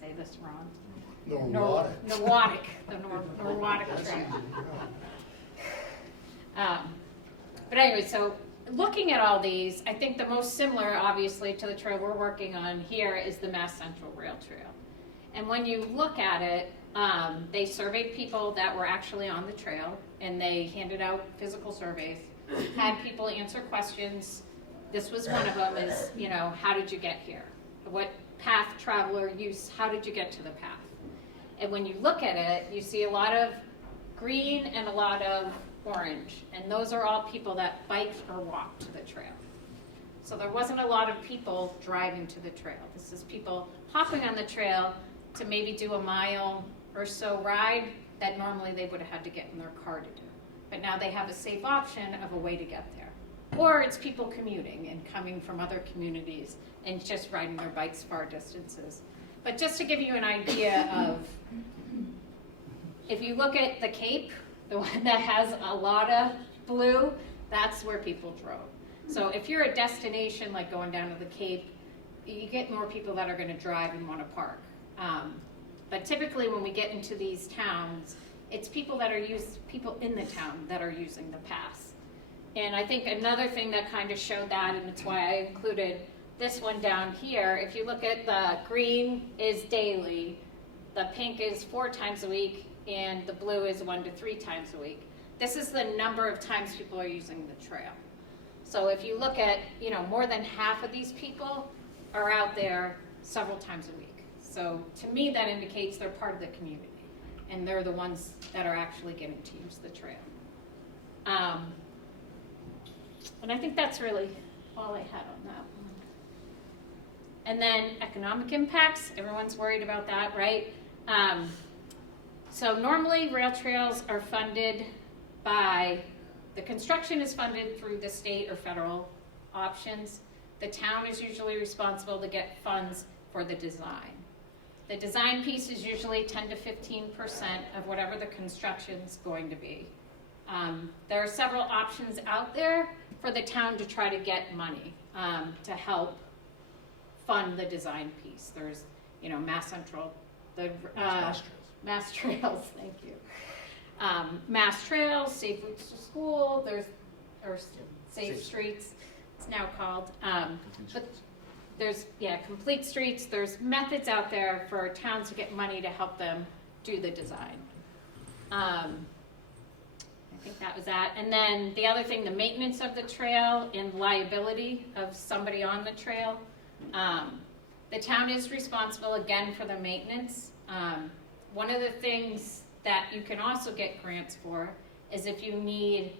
say this wrong. Neurotic. The Norwotic Trail. But anyway, so looking at all these, I think the most similar, obviously, to the trail we're working on here is the Mass Central Rail Trail. And when you look at it, they surveyed people that were actually on the trail, and they handed out physical surveys, had people answer questions. This was one of them is, you know, how did you get here? What path traveler use, how did you get to the path? And when you look at it, you see a lot of green and a lot of orange, and those are all people that biked or walked to the trail. So there wasn't a lot of people driving to the trail. This is people hopping on the trail to maybe do a mile or so ride that normally they would have had to get in their car to do. But now they have a safe option of a way to get there. Or it's people commuting and coming from other communities and just riding their bikes far distances. But just to give you an idea of, if you look at the Cape, the one that has a lot of blue, that's where people drove. So if you're a destination like going down to the Cape, you get more people that are going to drive and want to park. But typically when we get into these towns, it's people that are people in the town that are using the pass. And I think another thing that kind of showed that, and it's why I included this one down here, if you look at the green is daily, the pink is 4 times a week, and the blue is 1 to 3 times a week. This is the number of times people are using the trail. So if you look at, you know, more than half of these people are out there several times a week. So to me, that indicates they're part of the community, and they're the ones that are actually getting to use the trail. And I think that's really all I had on that one. And then economic impacts, everyone's worried about that, right? So normally rail trails are funded by, the construction is funded through the state or federal options. The town is usually responsible to get funds for the design. The design piece is usually 10 to 15% of whatever the construction's going to be. There are several options out there for the town to try to get money to help fund the design piece. There's, you know, Mass Central, the Mass Trails, thank you. Mass Trails, Safe Routes to School, or Safe Streets, it's now called. But there's, Complete Streets. There's methods out there for towns to get money to help them do the design. I think that was that. And then the other thing, the maintenance of the trail and liability of somebody on the trail. The town is responsible again for the maintenance. One of the things that you can also get grants for is if you need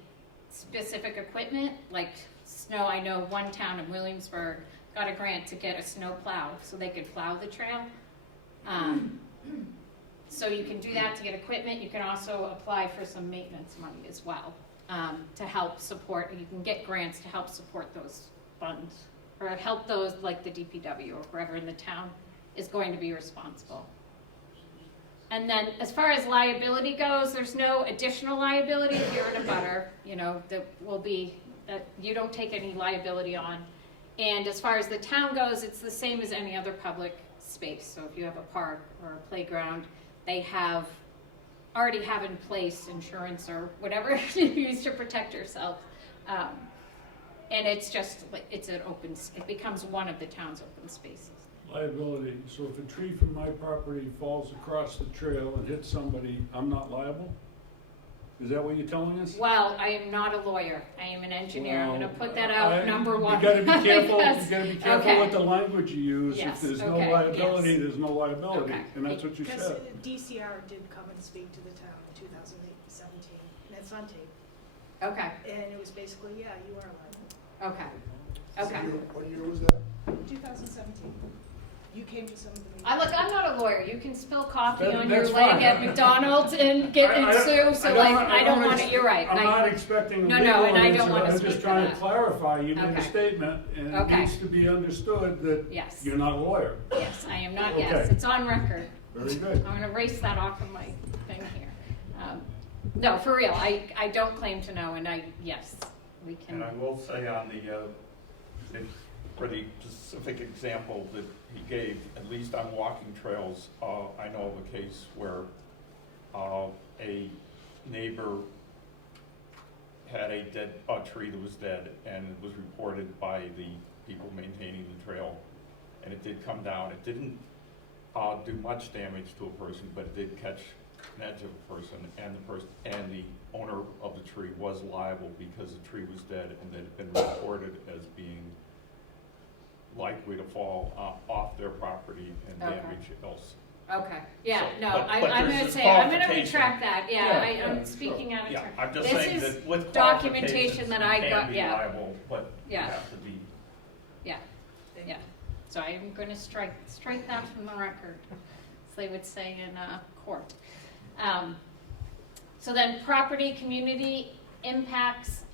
specific equipment, like snow. I know one town in Williamsburg got a grant to get a snow plow so they could plow the trail. So you can do that to get equipment. You can also apply for some maintenance money as well to help support. You can get grants to help support those funds or help those like the DPW or whoever in the town is going to be responsible. And then as far as liability goes, there's no additional liability if you're in a butter, you know, that will be, that you don't take any liability on. And as far as the town goes, it's the same as any other public space. So if you have a park or a playground, they already have in place insurance or whatever you use to protect yourself. And it's just, it's an open, it becomes one of the town's open spaces. Liability, so if a tree from my property falls across the trail and hits somebody, I'm not liable? Is that what you're telling us? Well, I am not a lawyer. I am an engineer. I'm Well, going to put that out, number one. You gotta be careful, Yes. you gotta be careful Okay. with the language you use. Yes, If there's no okay, liability, yes. there's no liability, Okay. and that's what you Because said. DCR did come and speak to the town in 2017, and it's on tape. Okay, And it was basically, yeah, you are liable. okay, okay. What year was that? 2017. You came to some of the meetings. I'm not a lawyer. You can spill coffee That- on your that's leg fine. at McDonald's and get and sue, so I don't want it, you're right. I'm not expecting a No, legal no, and I answer. don't wanna I'm speak just to trying that. to clarify, you made Okay. a statement, and it Okay. needs to be understood that Yes, you're not a lawyer. yes, I am not, yes, Okay. it's on record. Very good. I'm going to erase that off of my thing here. No, for real, I don't claim to know, and yes, we And can, I will say on the, for the specific example that he gave, at least on walking trails, I know of a case where a neighbor had a tree that was dead, and it was reported by the people maintaining the trail, and it did come down. It didn't do much damage to a person, but it did catch an edge of a person, and the owner of the tree was liable because the tree was dead, and that had been reported as being likely to fall off their property and Okay. damage else. Okay, yeah, So, no, but I'm there's gonna this say, I'm gonna qualification. retract that, Yeah, I'm yeah, speaking out of Yeah, turn. I'm just This saying is that with documentation qualifications, that you I can got- be yeah. liable, but you Yeah. have to be. Yeah, so I'm gonna strike that from the record, as they would say in court. So then property, community impacts,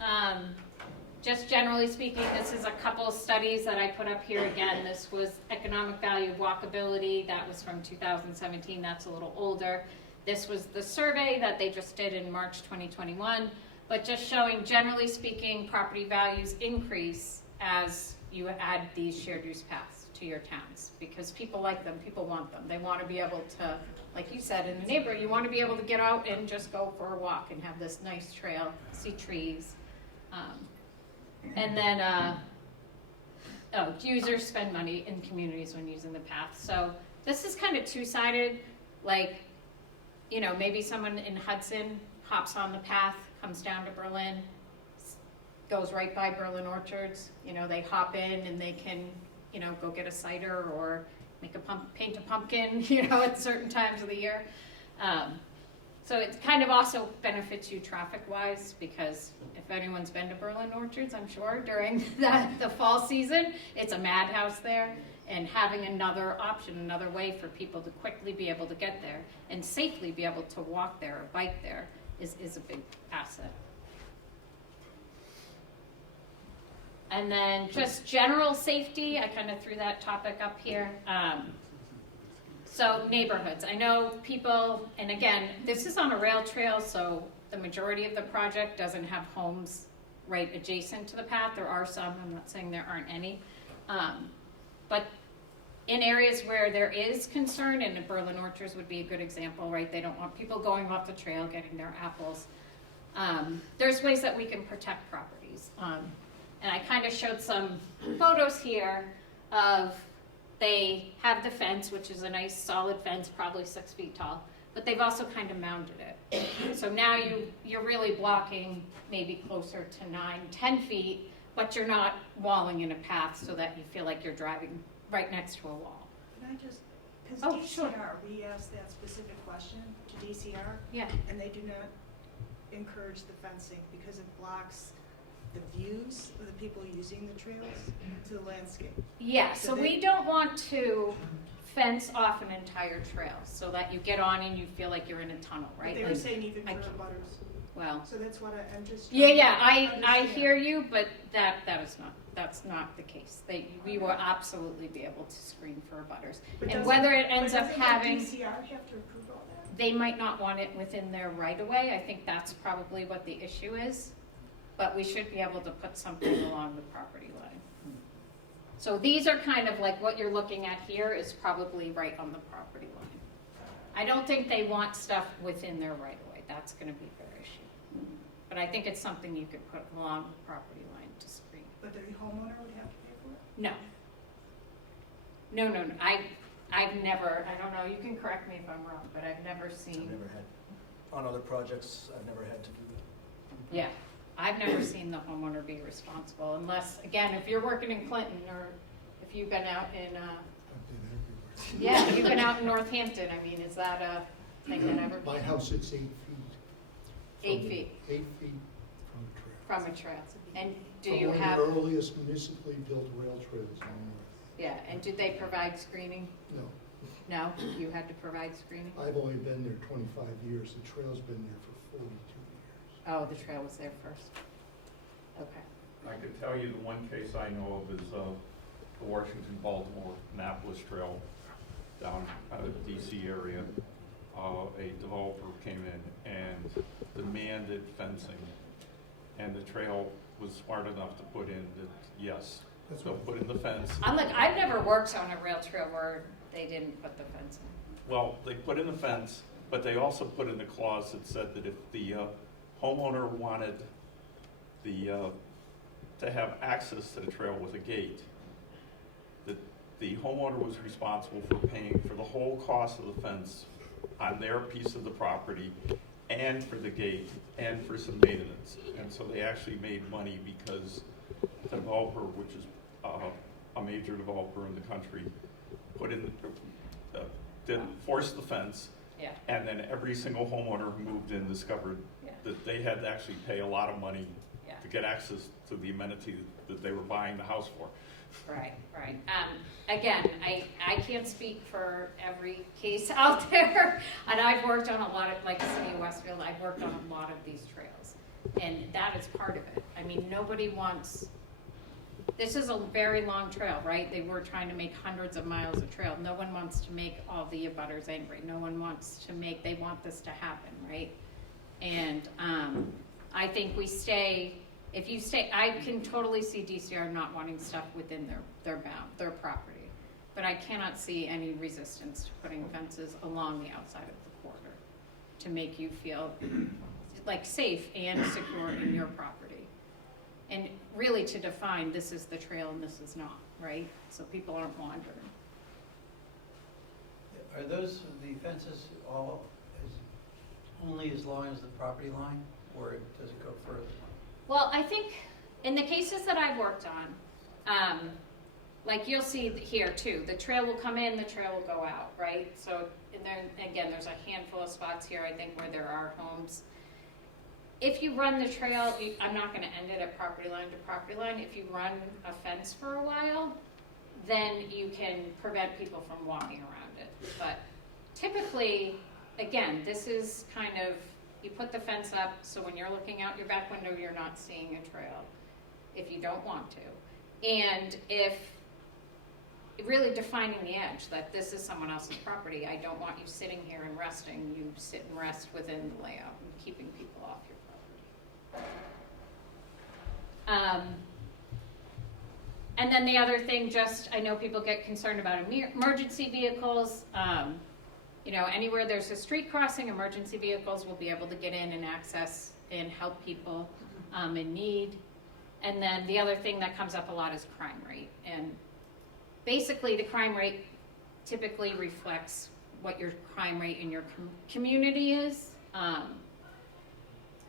just generally speaking, this is a couple of studies that I put up here again. This was economic value of walkability, that was from 2017, that's a little older. This was the survey that they just did in March 2021, but just showing, generally speaking, property values increase as you add these shared use paths to your towns, because people like them, people want them. They want to be able to, like you said, in the neighborhood, you want to be able to get out and just go for a walk and have this nice trail, see trees. And then, users spend money in communities when using the path. So this is kind of two-sided, like, you know, maybe someone in Hudson hops on the path, comes down to Berlin, goes right by Berlin Orchards, you know, they hop in and they can, you know, go get a cider or paint a pumpkin, you know, at certain times of the year. So it kind of also benefits you traffic-wise, because if anyone's been to Berlin Orchards, I'm sure, during the fall season, it's a madhouse there. And having another option, another way for people to quickly be able to get there and safely be able to walk there or bike there is a big asset. And then just general safety, I kind of threw that topic up here. So neighborhoods, I know people, and again, this is on a rail trail, so the majority of the project doesn't have homes right adjacent to the path. There are some, I'm not saying there aren't any. But in areas where there is concern, and Berlin Orchards would be a good example, right? They don't want people going off the trail getting their apples. There's ways that we can protect properties. And I kind of showed some photos here of, they have the fence, which is a nice solid fence, probably 6 feet tall, but they've also kind of mounded it. So now you're really blocking maybe closer to 9, 10 feet, but you're not walling in a path so that you feel like you're driving right next to a wall. Can I just, because Oh, DCR, sure. we asked that specific question to DCR, Yeah. and they do not encourage the fencing because it blocks the views of the people using the trails to the landscape. Yeah, so So we don't want to fence off an entire trail so that you get on and you feel like you're in a tunnel, But right? they were Like, saying even I for can't- butters. well, So that's what I'm just. yeah, trying to yeah, I understand. hear you, but that's not the case. We will absolutely be able to screen for butters. But And doesn't- whether it ends but up doesn't the having, DCR have to approve all that? they might not want it within their right of way. I think that's probably what the issue is. But we should be able to put something along the property line. So these are kind of like what you're looking at here is probably right on the property line. I don't think they want stuff within their right of way. That's gonna be their issue. But I think it's something you could put along the property line to screen. But the homeowner would have to pay for it? No. No. I've never, I don't know, you can correct me if I'm wrong, but I've never I've seen, never had, on other projects, I've never had to do that. yeah, I've never seen the homeowner be responsible unless, again, if you're working in Clinton or if you've been out in, I've been yeah, you've been out in Northampton, I mean, is that a thing that ever? everywhere. My house, it's 8 feet. 8 from- feet 8 feet from from the trail. a trail? And do From you one have, of the earliest municipally built rail trails on Earth. yeah, and did they provide screening? No, No, you had to provide screening? I've only been there 25 years. The trail's been there for 42 years. Oh, the trail was there first. Okay. I could tell you the one case I know of is the Washington-Baltimore Annapolis Trail down out of the DC area. A developer came in and demanded fencing, and the trail was smart enough to put in that, yes, That's they'll what- put in the fence. I'm like, I've never worked on a rail trail where they didn't put the fence in. Well, they put in the fence, but they also put in a clause that said that if the homeowner wanted to have access to the trail with a gate, that the homeowner was responsible for paying for the whole cost of the fence on their piece of the property and for the gate and for some maintenance. And so they actually made money because the developer, which is a major developer in the country, put in, didn't force the fence, Yeah, and then every single homeowner who moved in discovered yeah, that they had to actually pay a lot of money yeah. to get access to the amenity that they were buying the house for. Right, right. Again, I can't speak for every case out there, and I've worked on a lot of, like the city of Westfield, I've worked on a lot of these trails. And that is part of it. I mean, nobody wants, this is a very long trail, right? They were trying to make hundreds of miles of trail. No one wants to make all the abutters angry. No one wants to make, they want this to happen, right? And I think we stay, if you stay, I can totally see DCR not wanting stuff within their their property. But I cannot see any resistance to putting fences along the outside of the corridor to make you feel like safe and secure in your property. And really to define this is the trail and this is not, right? So people aren't wandering. Are those, the fences all only as long as the property line, or does it go further? Well, I think in the cases that I've worked on, like you'll see here too, the trail will come in, the trail will go out, right? So, and then again, there's a handful of spots here, I think, where there are homes. If you run the trail, I'm not gonna end it at property line to property line. If you run a fence for a while, then you can prevent people from walking around it. But typically, again, this is kind of, you put the fence up, so when you're looking out your back window, you're not seeing a trail, if you don't want to. And if, really defining the edge, that this is someone else's property, I don't want you sitting here and resting, you sit and rest within the layout and keeping people off your property. And then the other thing, just, I know people get concerned about emergency vehicles. You know, anywhere there's a street crossing, emergency vehicles will be able to get in and access and help people in need. And then the other thing that comes up a lot is crime rate. And basically the crime rate typically reflects what your crime rate in your community is.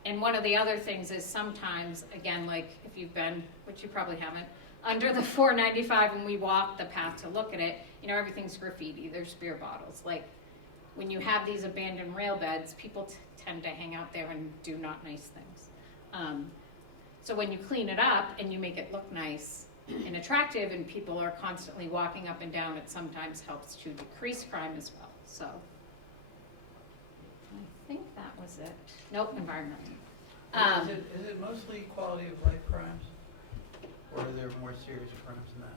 And one of the other things is sometimes, again, like if you've been, which you probably haven't, under the 495 when we walk the path to look at it, you know, everything's graffiti, there's beer bottles. Like when you have these abandoned rail beds, people tend to hang out there and do not nice things. So when you clean it up and you make it look nice and attractive and people are constantly walking up and down, it sometimes helps to decrease crime as well. So I think that was it. Nope, environmental. Is it mostly quality of life crimes? Or are there more serious crimes than that?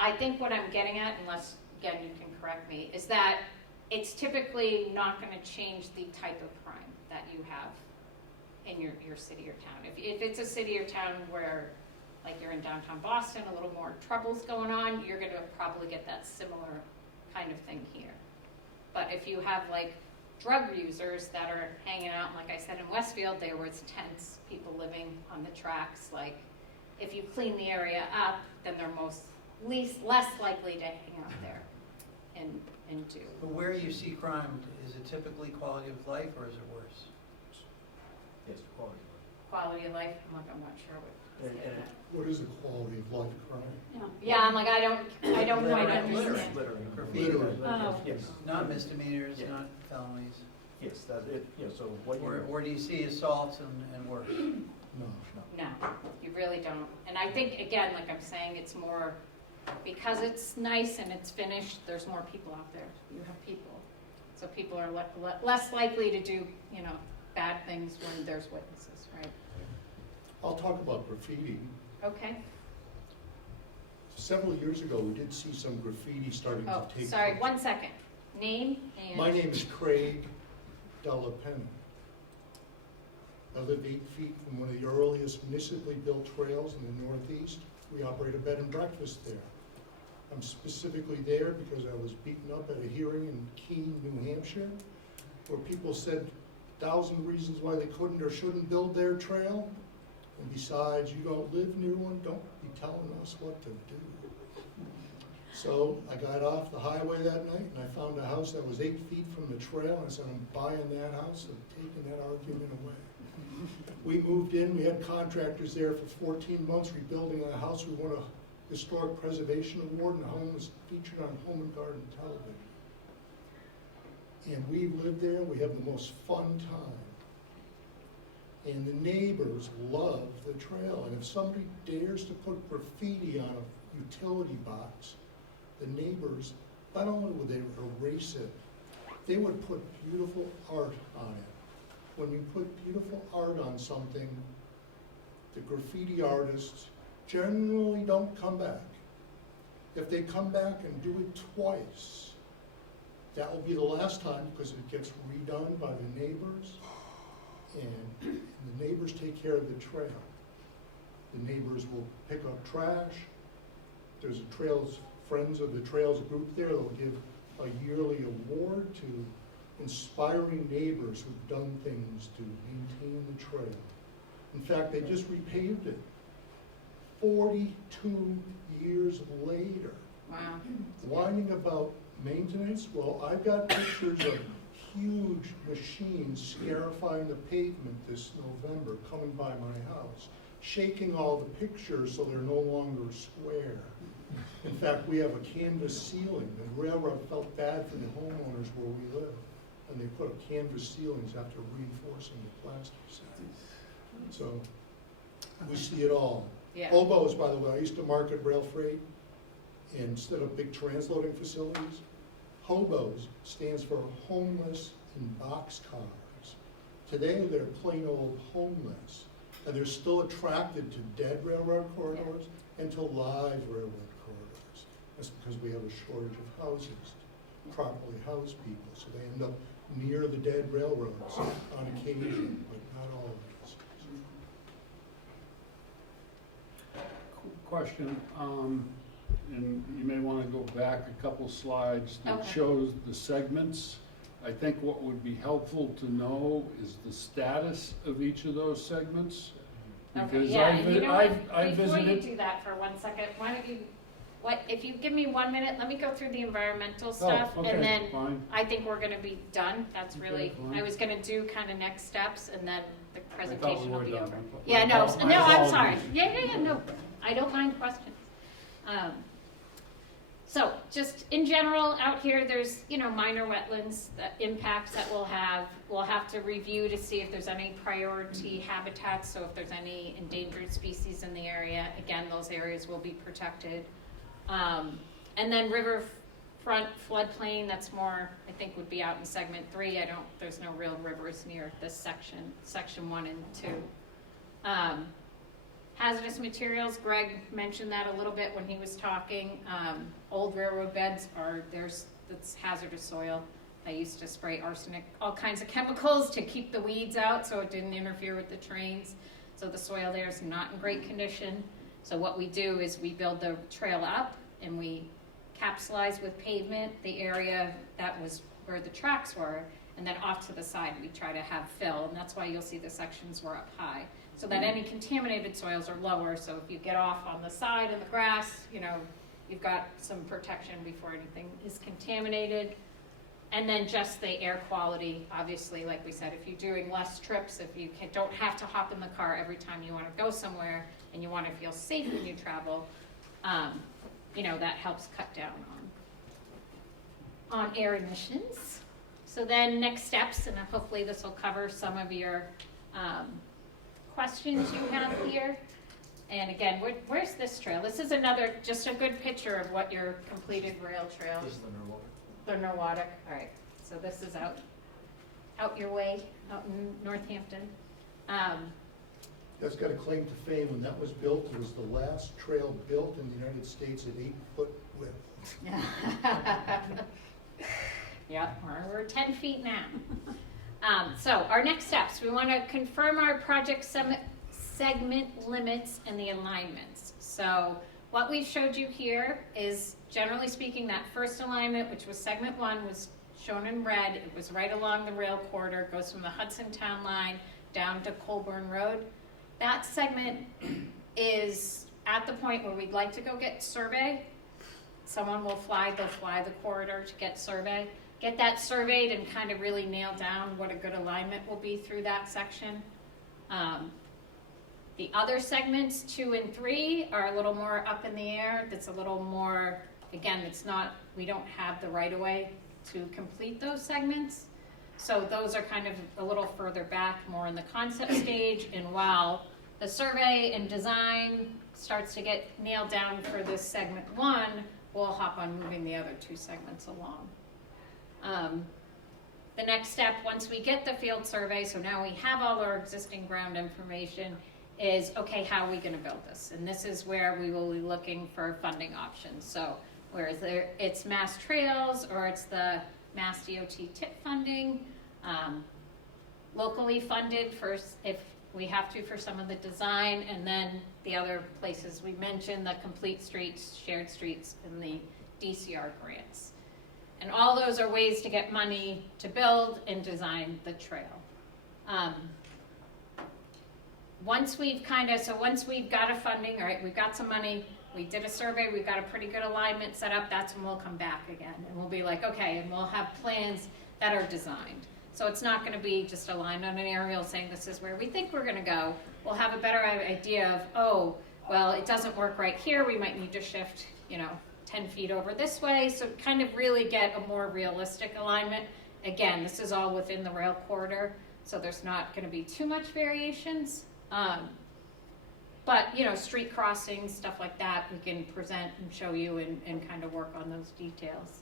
I think what I'm getting at, unless, again, you can correct me, is that it's typically not going to change the type of crime that you have in your city or town. If it's a city or town where, like you're in downtown Boston, a little more trouble's going on, you're going to probably get that similar kind of thing here. But if you have like drug users that are hanging out, like I said in Westfield, there was tents, people living on the tracks, like if you clean the area up, then they're less likely to hang out there and do. But where you see crime, is it typically quality of life or is it worse? Yes, quality. Quality of life, I'm not sure what. What is a quality of life crime? Yeah, I'm like, I don't quite Littering, understand. Littering. Graffiti. Littering. Oh. Yes, Not misdemeanors, Yeah. not felonies. yes, that's it, yeah, so what you. Or do you see assaults and worse? No. No, you really don't. And I think, again, like I'm saying, it's more, because it's nice and it's finished, there's more people out there. You have people. So people are less likely to do, you know, bad things when there's witnesses, right? I'll talk about graffiti. Okay. Several years ago, we did see some graffiti starting to Oh, take. sorry, place. 1 second. Name and. My name is Craig Della Penna. I live 8 feet from one of the earliest municipally built trails in the Northeast. We operate a bed and breakfast there. I'm specifically there because I was beaten up at a hearing in Keene, New Hampshire, where people said 1,000 reasons why they couldn't or shouldn't build their trail. And besides, you don't live near one, don't be telling us what to do. So I got off the highway that night and I found a house that was 8 feet from the trail, and I said, I'm buying that house and taking that argument away. We moved in, we had contractors there for 14 months rebuilding a house. We won a Historic Preservation Award, and the home was featured on Home and Garden television. And we lived there, we have the most fun time. And the neighbors love the trail, and if somebody dares to put graffiti on a utility box, the neighbors, not only would they erase it, they would put beautiful art on it. When you put beautiful art on something, the graffiti artists generally don't come back. If they come back and do it twice, that will be the last time, because it gets redone by the neighbors, and the neighbors take care of the trail. The neighbors will pick up trash. There's a Trails, Friends of the Trails group there. They'll give a yearly award to inspiring neighbors who've done things to maintain the trail. In fact, they just repaved it 42 years later. Wow. Whining about maintenance, well, I've got pictures of huge machines scarifying the pavement this November coming by my house, shaking all the pictures so they're no longer square. In fact, we have a canvas ceiling. The railroad felt bad for the homeowners where we live, and they put up canvas ceilings after reinforcing the plaster side. So we see it all. Yeah. Hobos, by the way, I used to market rail freight instead of big transloading facilities. Hobos stands for homeless in boxcars. Today, they're plain old homeless, and they're still attracted to dead railroad corridors and to live railroad corridors. That's because we have a shortage of houses to properly house people, so they end up near the dead railroads on occasion, but not always. Question, and you may want to go back a couple slides that Okay. shows the segments. I think what would be helpful to know is the status of each of those segments. Okay, Because yeah, and you know what, I before you visited. do that for 1 second, why don't you, if you give me 1 minute, let me go through the environmental stuff, Oh, okay, and then fine. I think we're gonna be done. That's Okay, really, fine. I was gonna do kind of next steps, and then the I thought we presentation will were be done. over. My Yeah, no, apologies. no, I'm sorry. Yeah, no, I don't mind questions. So, just in general, out here, there's, minor wetlands, impacts that we'll have. We'll have to review to see if there's any priority habitats, so if there's any endangered species in the area, again, those areas will be protected. And then riverfront floodplain, that's more, I think, would be out in segment 3. There's no real rivers near this section 1 and 2. Hazardous materials, Greg mentioned that a little bit when he was talking. Old railroad beds that's hazardous soil. I used to spray arsenic, all kinds of chemicals to keep the weeds out so it didn't interfere with the trains. So the soil there is not in great condition. So what we do is we build the trail up and we capsulize with pavement the area that was where the tracks were, and then off to the side we try to have fill, and that's why you'll see the sections were up high, so that any contaminated soils are lower, so if you get off on the side in the grass, you've got some protection before anything is contaminated. And then just the air quality, obviously, like we said, if you're doing less trips, if you don't have to hop in the car every time you want to go somewhere, and you want to feel safe when you travel, that helps cut down on air emissions. So then next steps, and hopefully this will cover some of your questions you have here. And again, where's this trail? This is just a good picture of what your completed rail trail. This is the Norwalk. The Norwalk, all right. So this is out your way, out in Northampton. That's got a claim to fame. When that was built, it was the last trail built in the United States at 8-foot width. Yeah, we're 10 feet now. So our next steps, we want to confirm our project segment limits and the alignments. So what we showed you here is, generally speaking, that first alignment, which was segment 1, was shown in red. It was right along the rail corridor, goes from the Hudson Town Line down to Colburn Road. That segment is at the point where we'd like to go get survey. Someone will fly, they'll fly the corridor to get survey. Get that surveyed and kind of really nail down what a good alignment will be through that section. The other segments, 2 and 3, are a little more up in the air. That's a little more, again, it's not, we don't have the right of way to complete those segments. So those are kind of a little further back, more in the concept stage. And while the survey and design starts to get nailed down for this segment 1, we'll hop on moving the other 2 segments along. The next step, once we get the field survey, so now we have all our existing ground information, is, okay, how are we going to build this? And this is where we will be looking for funding options. So whereas it's Mass Trails or it's the Mass DOT TIP funding, locally funded for if we have to for some of the design, and then the other places we mentioned, the complete streets, shared streets, and the DCR grants. And all those are ways to get money to build and design the trail. Once we've got a funding, all right, we've got some money, we did a survey, we've got a pretty good alignment set up, that's when we'll come back again. And we'll be like, okay, and we'll have plans that are designed. So it's not gonna be just a line on an aerial saying this is where we think we're gonna go. We'll have a better idea of, oh, well, it doesn't work right here, we might need to shift, 10 feet over this way. So kind of really get a more realistic alignment. Again, this is all within the rail corridor, so there's not gonna be too much variations. But, street crossings, stuff like that, we can present and show you and kind of work on those details.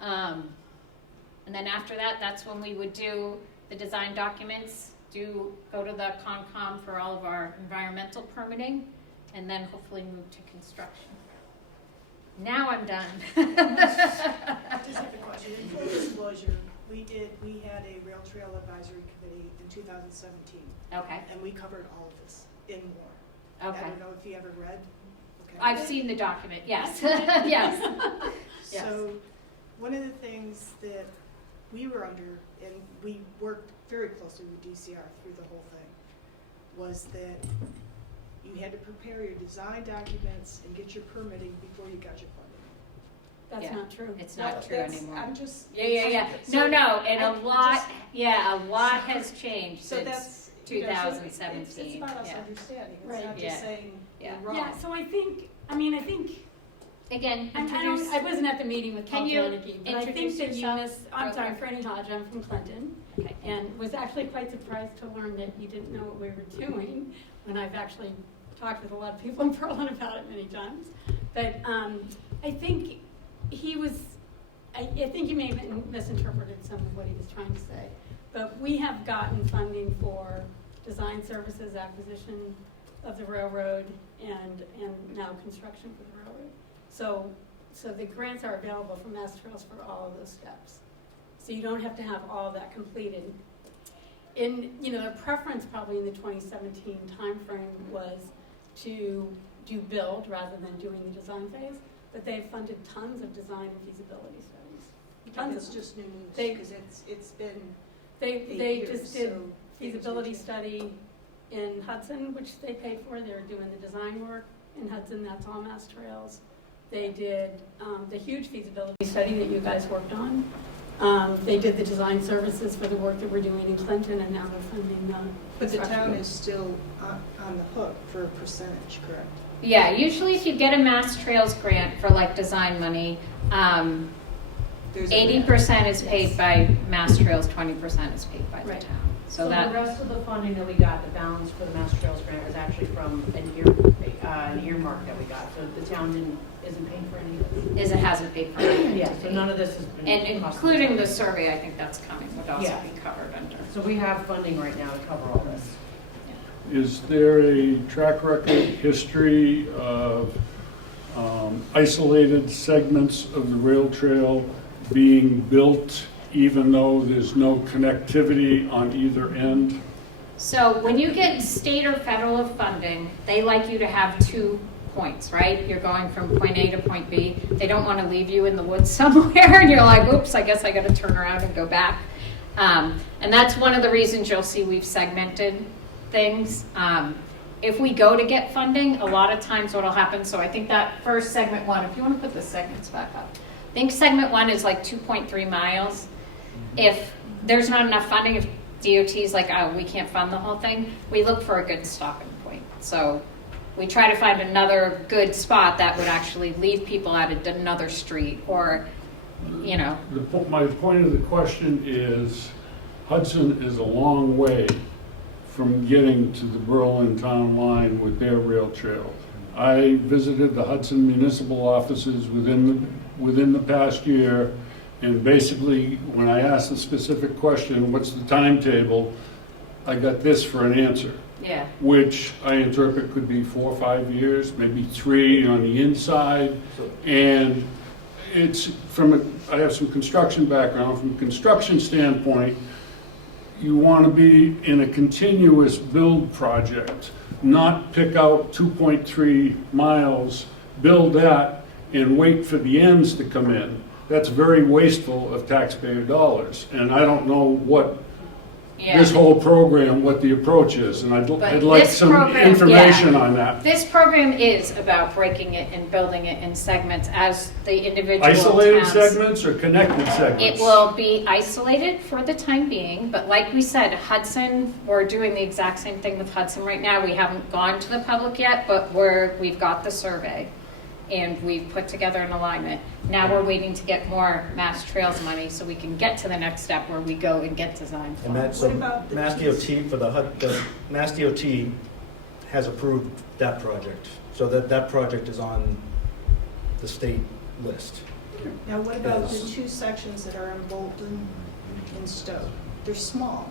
And then after that, that's when we would do the design documents, go to the Concom for all of our environmental permitting, and then hopefully move to construction. Now I'm done. I just have a question. In full disclosure, we had a rail trail advisory committee in 2017, Okay, and we covered all of this in more. okay. I don't know if you ever read. Okay. I've seen the document, yes, yes. Yes. So, one of the things that we were under, and we worked very closely with DCR through the whole thing, was that you had to prepare your design documents and get your permitting before you got your funding. That's Yeah. not true. It's not Well, true that's- anymore. I'm just. Yeah. So- No, and I a lot just- has changed So since that's. 2017. It's about us Yeah. understanding, it's Right. not Yeah. just saying Yeah. you're wrong. Yeah, so I think, Again, I wasn't at the meeting with Can Paul you Janicki, but I think introduce that yourself Eunice, I'm real sorry, quick? Franny Hodge, I'm from Clinton, Okay. and was actually quite surprised to learn that you didn't know what we were doing, when I've actually talked with a lot of people in Berlin about it many times. But I think I think he may have misinterpreted some of what he was trying to say. But we have gotten funding for design services, acquisition of the railroad, and now construction for the railroad. So the grants are available from Mass Trails for all of those steps. So you don't have to have all that completed. The preference probably in the 2017 timeframe was to do build rather than doing the design phase, but they've funded tons of design and feasibility studies. Tons It's of them. just new news, They- because it's been They 8 years, just did so things feasibility are changing. study in Hudson, which they paid for. They're doing the design work in Hudson, that's all Mass Trails. They did the huge feasibility study that you guys worked on. They did the design services for the work that we're doing in Clinton, and now they're funding the But the construction. town is still on the hook for a percentage, correct? Yeah, usually if you get a Mass Trails grant for like design money, There's a 80% is paid by Mass Trails, 20% is paid by the Right. town. So So the that, rest of the funding that we got, the balance for the Mass Trails grant was actually from an earmark that we got. So the town isn't paying for any of this. it hasn't paid for it. Yeah, so none of this has been. And cost including the of- survey, I think that's coming, would also Yeah. be covered under. So we have funding right now to cover all this. Is there a track record, history of isolated segments of the rail trail being built even though there's no connectivity on either end? So when you get state or federal funding, they like you to have 2 points, right? You're going from point A to point B. They don't want to leave you in the woods somewhere and you're like, oops, I guess I got to turn around and go back. And that's one of the reasons you'll see we've segmented things. If we go to get funding, a lot of times what'll happen, so I think that first segment 1, if you want to put the segments back up, I think segment 1 is like 2.3 miles. If there's not enough funding, if DOT's like, oh, we can't fund the whole thing, we look for a good stopping point. So we try to find another good spot that would actually leave people at another street or, you know. My point of the question is Hudson is a long way from getting to the Berlin town line with their rail trail. I visited the Hudson municipal offices within the past year, and basically, when I asked the specific question, what's the timetable, I got this for an answer. Yeah. Which I interpret could be 4 or 5 years, maybe 3 on the inside. And it's I have some construction background. From a construction standpoint, you want to be in a continuous build project, not pick out 2.3 miles, build that, and wait for the ends to come in. That's very wasteful of taxpayer dollars. And I don't know what this whole program, what the approach is, and I'd like this some program, information on that. This program is about breaking it and building it in segments as the individual Isolated towns. segments or connected segments? It will be isolated for the time being, but like we said, Hudson, we're doing the exact same thing with Hudson right now. We haven't gone to the public yet, but we've got the survey and we've put together an alignment. Now we're waiting to get more Mass Trails money so we can get to the next step where we go and get design. And that's, What about the Mass piece? DOT, the Mass DOT has approved that project. So that project is on the state list. Now, what about the 2 sections that are in Bolton and Stowe? They're small.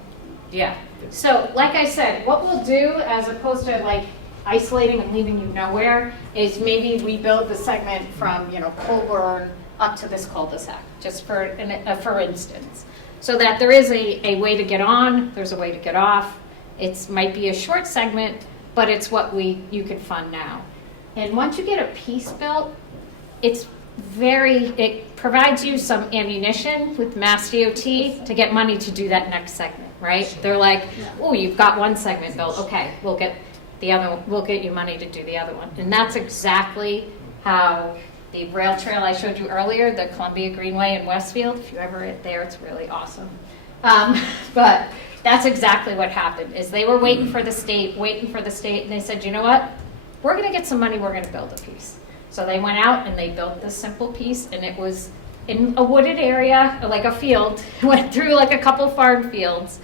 Yeah, so like I said, what we'll do as opposed to like isolating and leaving you nowhere is maybe we build the segment from, you know, Colburn up to this cul-de-sac, just for instance. So that there is a way to get on, there's a way to get off. It might be a short segment, but it's what you can fund now. And once you get a piece built, it provides you some ammunition with Mass DOT to get money to do that next segment, right? They're like, oh, you've got one segment built, okay, we'll get you money to do the other one. And that's exactly how the rail trail I showed you earlier, the Columbia Greenway in Westfield, if you ever get there, it's really awesome. But that's exactly what happened, is they were waiting for the state, and they said, you know what? We're gonna get some money, we're gonna build a piece. So they went out and they built this simple piece, and it was in a wooded area, like a field, went through like a couple farm fields.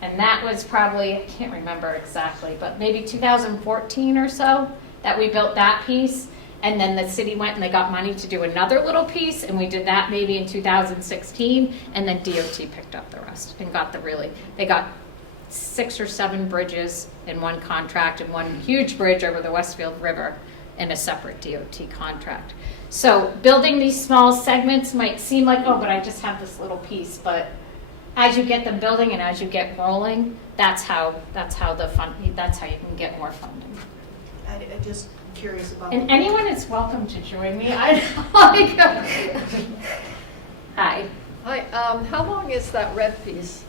And that was probably, I can't remember exactly, but maybe 2014 or so that we built that piece. And then the city went and they got money to do another little piece, and we did that maybe in 2016. And then DOT picked up the rest and got they got 6 or 7 bridges in one contract and one huge bridge over the Westfield River in a separate DOT contract. So building these small segments might seem like, oh, but I just have this little piece, but as you get them building and as you get rolling, that's how you can get more funding. I'm just curious about. And anyone is welcome to join me. Hi. Hi, how long is that red piece?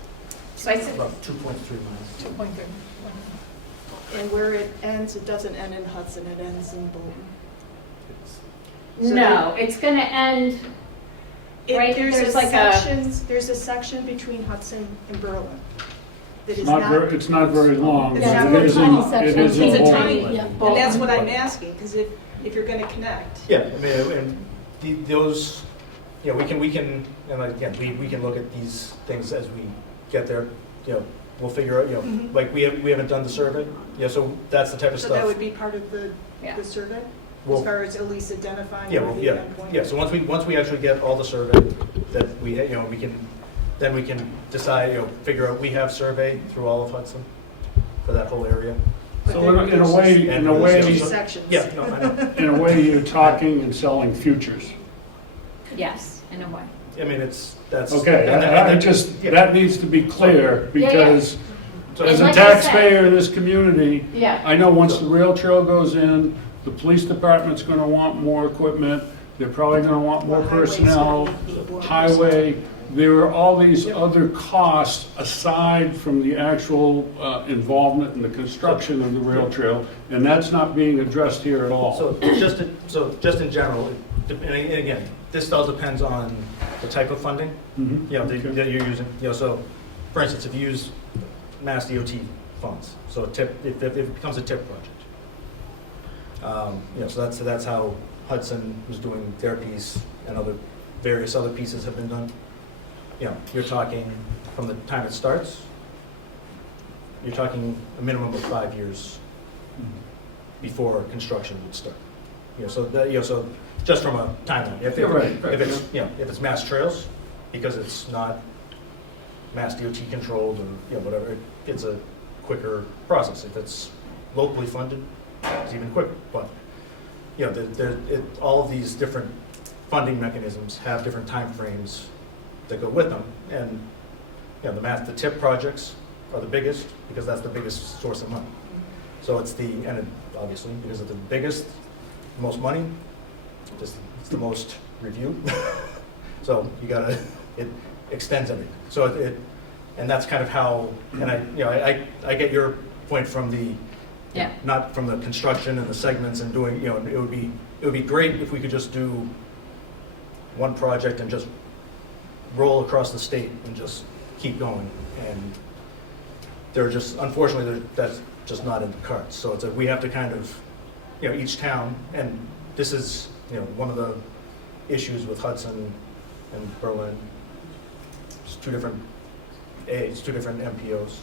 So I said About 2.3 miles. 2.3. And where it ends, it doesn't end in Hudson, it ends in Bolton. So No, it's gonna end, right, there's like There's a section between Hudson and Berlin that is It's not very long, It's but not it very isn't, tiny it section. isn't It's a long. tiny, Yeah. and that's what I'm asking, because if you're gonna connect. Yeah, I mean, and those, you know, we can, and again, we can look at these things as we get there. You know, we'll figure out, you know, Mhm. like we haven't done the survey. Yeah, so that's the type of So stuff. that would be part of the survey, Well, as far as at least identifying yeah, where well, the yeah, endpoint. yeah. So once we actually get all the survey that we, you know, we can decide, you know, figure out, we have survey through all of Hudson for that whole area. But So then in a way, there's sections. Yeah, no, I know. in a way, you're talking and selling futures. yes, in a way. I mean, that's. Okay, and I just, yeah. that needs to be clear, Yeah, yeah. because As a like I said- taxpayer in this community, Yeah. I know once the rail trail goes in, the police department's gonna want more equipment, they're probably gonna want more The highway's personnel, gonna need more highway. There are all these other costs aside from the actual involvement in the construction of the rail trail, and that's not being addressed here at all. So just in general, and again, this all depends on the type of funding, Mhm. that you're using. So, for instance, if you use Mass DOT funds, so if it becomes a TIP project. So that's how Hudson was doing their piece, and various other pieces have been done. You're talking from the time it starts, you're talking a minimum of 5 years before construction would start. So just from a timeline, if Right, if it's Mass Trails, because it's not Mass DOT controlled or whatever, it's a quicker process. If it's locally funded, it's even quicker. But all of these different funding mechanisms have different timeframes that go with them, and the TIP projects are the biggest because that's the biggest source of money. So obviously because it's the biggest, most money, it's the most review. So it extends everything. So and that's kind of how, and I get your point from not from the construction and the segments and doing, it would be great if we could just do one project and just roll across the state and just keep going. And unfortunately, that's just not in the cards. So we have to kind of, each town, and this is, one of the issues with Hudson and Berlin. It's two different MPOs.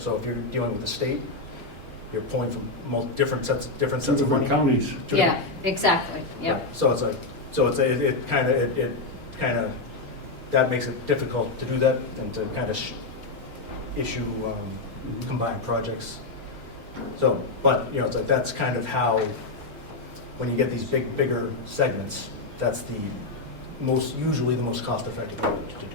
So if you're dealing with the state, you're pulling from different sets Two of different money. counties. Yeah, exactly, yep. Right. So it kind of that makes it difficult to do that and to kind of issue combined projects. So, but it's like that's kind of how, when you get these bigger segments, that's usually the most cost-effective way to do.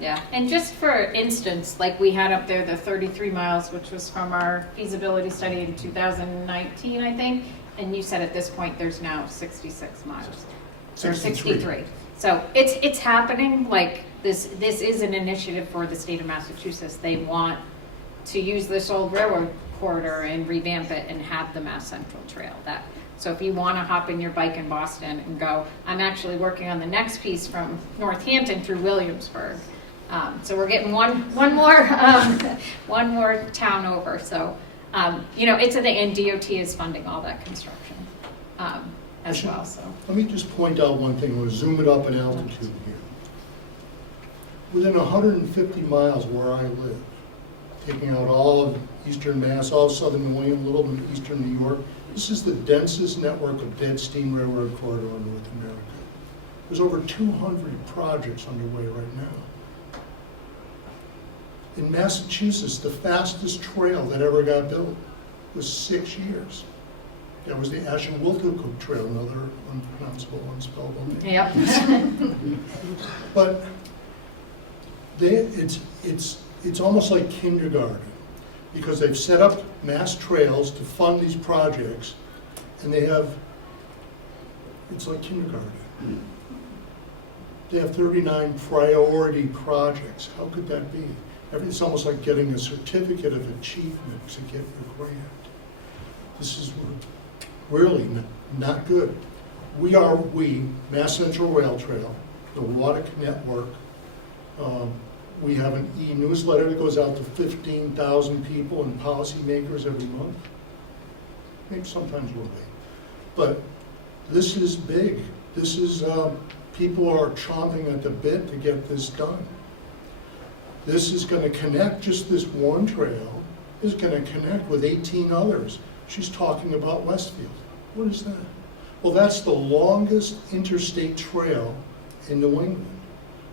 Yeah, and just for instance, like we had up there the 33 miles, which was from our feasibility study in 2019, I think, and you said at this point there's now 66 miles. Or 63. So it's happening, like this is an initiative for the state of Massachusetts. They want to use this old railroad corridor and revamp it and have the Mass Central Trail. So if you want to hop in your bike in Boston and go, I'm actually working on the next piece from Northampton through Williamsburg. So we're getting one more town over. So it's a thing, and DOT is funding all that construction as well. So Let me just point out one thing. We'll zoom it up in altitude here. Within 150 miles where I live, taking out all of eastern Mass, all of southern New England, a little bit of eastern New York, this is the densest network of dead steam railroad corridor in North America. There's over 200 projects underway right now. In Massachusetts, the fastest trail that ever got built was 6 years. That was the Ashenwiltucook Trail, another unpronounceable, unspellable name. yep. But it's almost like kindergarten, because they've set up mass trails to fund these projects, and it's like kindergarten. They have 39 priority projects. How could that be? It's almost like getting a certificate of achievement to get your grant. This is really not good. We, Mass Central Rail Trail, the Water Network, we have an e-newsletter that goes out to 15,000 people and policymakers every month. Maybe sometimes we're late. But this is big. This is, people are chomping at the bit to get this done. This is going to connect, just this one trail is going to connect with 18 others. She's talking about Westfield. What is that? Well, that's the longest interstate trail in New England,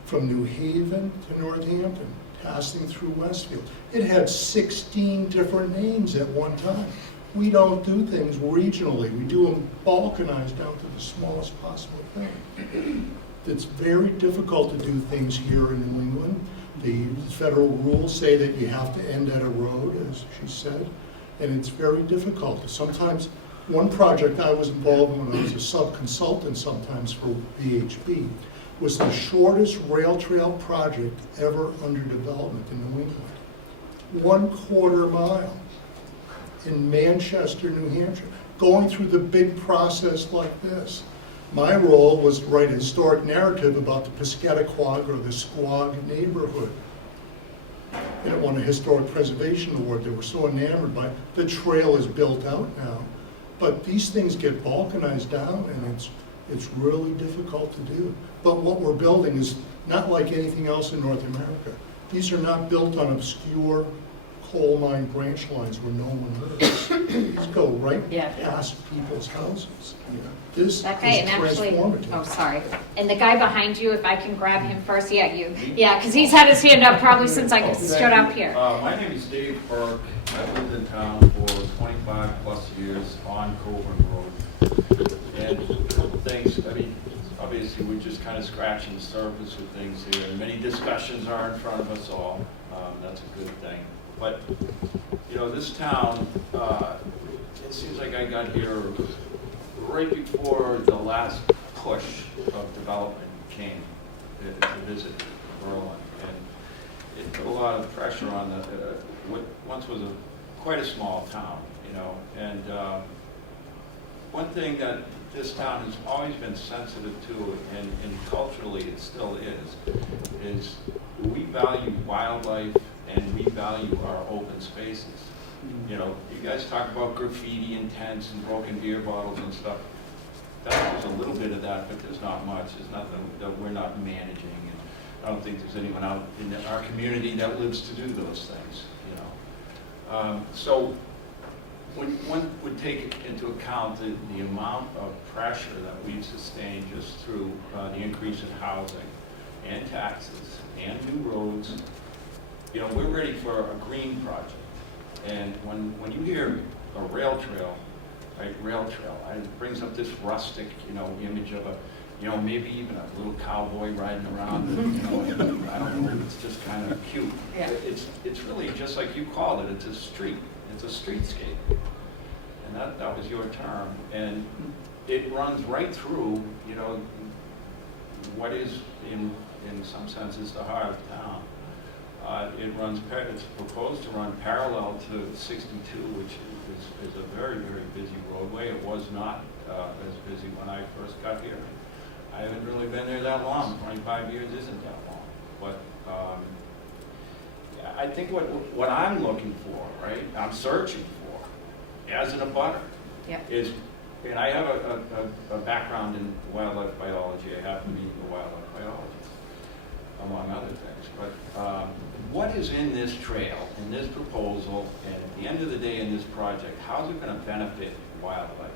from New Haven to Northampton, passing through Westfield. It had 16 different names at one time. We don't do things regionally. We do them balkanized down to the smallest possible thing. It's very difficult to do things here in New England. The federal rules say that you have to end at a road, as she said, and it's very difficult. Sometimes, one project I was involved in when I was a sub-consultant sometimes for VHB was the shortest rail trail project ever under development in New England. 1/4 mile in Manchester, New Hampshire, going through the big process like this. My role was to write a historic narrative about the Piscataquag or the Squag neighborhood. And it won a Historic Preservation Award. They were so enamored by it. The trail is built out now. But these things get balkanized down, and it's really difficult to do. But what we're building is not like anything else in North America. These are not built on obscure coal mine branch lines where no one lives. These go right Yeah. past people's houses. You know, this is That guy, and actually, transformative. oh, sorry. And the guy behind you, if I can grab him first, yeah, you. Yeah, because he's had his hand up probably since I stood up here. My name is Dave Burke. I've lived in town for 25 plus years on Coburn Road. And a couple things, I mean, obviously we're just kind of scratching the surface with things here. Many discussions are in front of us all. That's a good thing. But, you know, this town, it seems like I got here right before the last push of development came to visit Berlin. And it put a lot of pressure on what once was quite a small town, you know. And one thing that this town has always been sensitive to, and culturally it still is we value wildlife and we value our open spaces. You know, you guys talk about graffiti and tents and broken beer bottles and stuff. There's a little bit of that, but there's not much. There's nothing that we're not managing. And I don't think there's anyone out in our community that lives to do those things, you know. So when one would take into account the amount of pressure that we've sustained just through the increase in housing and taxes and new roads, you know, we're ready for a green project. And when you hear a rail trail, right, it brings up this rustic, you know, image of a, you know, maybe even a little cowboy riding around, you know, and I don't know, it's just kind of cute. Yeah. It's really just like you called it, it's a street, it's a streetscape. And that was your term. And it runs right through, you know, what is in some senses the heart of town. It's proposed to run parallel to 62, which is a very, very busy roadway. It was not as busy when I first got here. I haven't really been there that long. 25 years isn't that long. But yeah, I think what I'm looking for, right, I'm searching for, as an abutter, is, and I have a background in wildlife biology. I happen to be a wildlife biologist, among other things. But what is in this trail, in this proposal, and at the end of the day in this project, how's it going to benefit wildlife?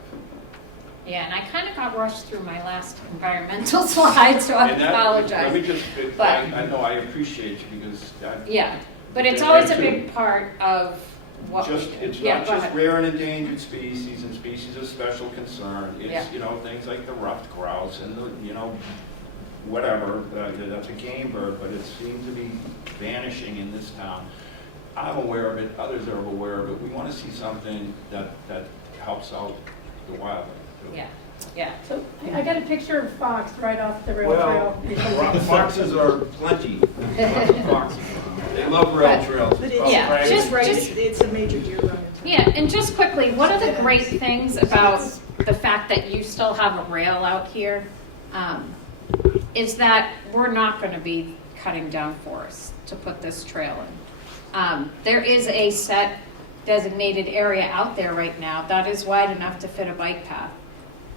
Yeah, and I kind of got rushed through my last environmental slide, so I And that- apologize. Let me just, But- I know I appreciate you because Yeah, but it's There always a too. big part of what we do. it's Yeah, not go just ahead. rare and endangered species and species of special concern. Yeah. It's, you know, things like the ruffed grouse and the, you know, whatever, that's a game bird, but it seems to be vanishing in this town. I'm aware of it, others are aware of it. We want to see something that helps out the wildlife too. Yeah, yeah. So I got a picture of fox right off the rail trail. Foxes are plenty. Lots of foxes. They love rail trails. But It's Yeah, called just- right, just- it's a major deer run in town. Yeah, and just quickly, one of the great things about the fact that you still have a rail out here is that we're not going to be cutting down forests to put this trail in. There is a set designated area out there right now that is wide enough to fit a bike path.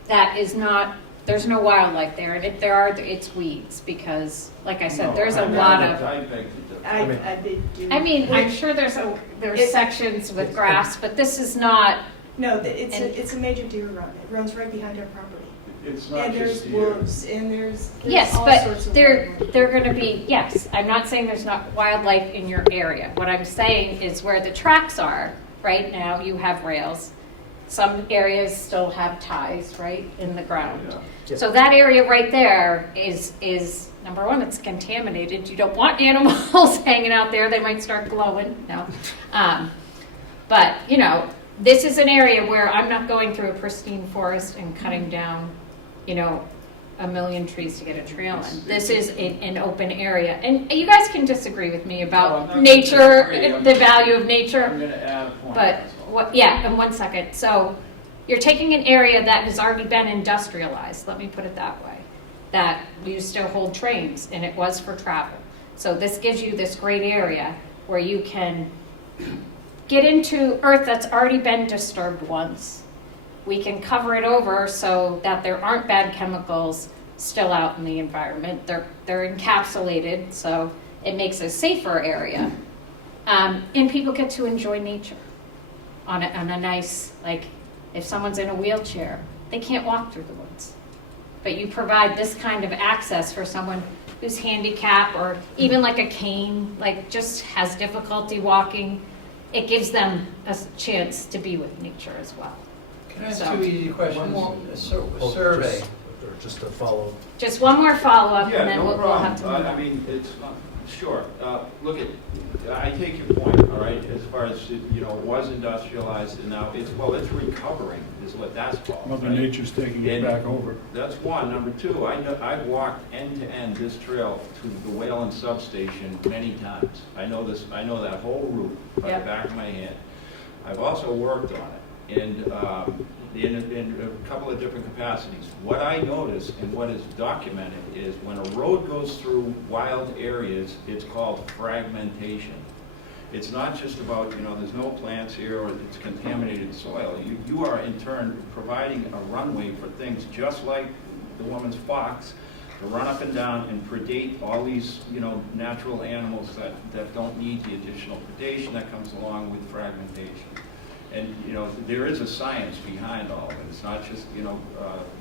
That is not, there's no wildlife there, and if there are, it's weeds, because, like I said, there's a lot of, I beg to differ. I did do. I mean, I'm sure there's sections with grass, but this is not, No, it's a major deer run. It runs right behind our property. It's not And there's just deer. wolves, and there's yes, all but sorts of they're wildlife. going to be, yes, I'm not saying there's not wildlife in your area. What I'm saying is where the tracks are, right now, you have rails. Some areas still have ties, right, in the ground. Yeah. So that area right there is number one, it's contaminated. You don't want animals hanging out there. They might start glowing. No. But, you know, this is an area where I'm not going through a pristine forest and cutting down, you know, 1 million trees to get a trail in. This is an open area. And you guys can disagree with me No, I'm about not nature, gonna disagree. the value of nature. I'm gonna add a point. But, what, yeah, in 1 second. So you're taking an area that has already been industrialized, let me put it that way, that used to hold trains, and it was for travel. So this gives you this great area where you can get into earth that's already been disturbed once. We can cover it over so that there aren't bad chemicals still out in the environment. They're encapsulated, so it makes a safer area. And people get to enjoy nature on a nice, like, if someone's in a wheelchair, they can't walk through the woods. But you provide this kind of access for someone who's handicapped or even like a cane, like just has difficulty walking. It gives them a chance to be with nature as well. Can I ask So- two easy questions? more- A survey. Just to follow. Just one more follow-up, and Yeah, then no we'll have to problem. move I on. mean, it's, sure, look at, I take your point, all right, as far as, you know, it was industrialized and now it's, well, it's recovering is what that's called. Mother right? Nature's taking it And back over. That's one. Number two, I've walked end to end this trail to the Whalen substation many times. I know that whole route by Yep. the back of my hand. I've also worked on it, and in a couple of different capacities. What I notice and what is documented is when a road goes through wild areas, it's called fragmentation. It's not just about, you know, there's no plants here or it's contaminated soil. You are in turn providing a runway for things just like the woman's fox to run up and down and predate all these, you know, natural animals that don't need the additional predation that comes along with fragmentation. And, you know, there is a science behind all of it. It's not just, you know,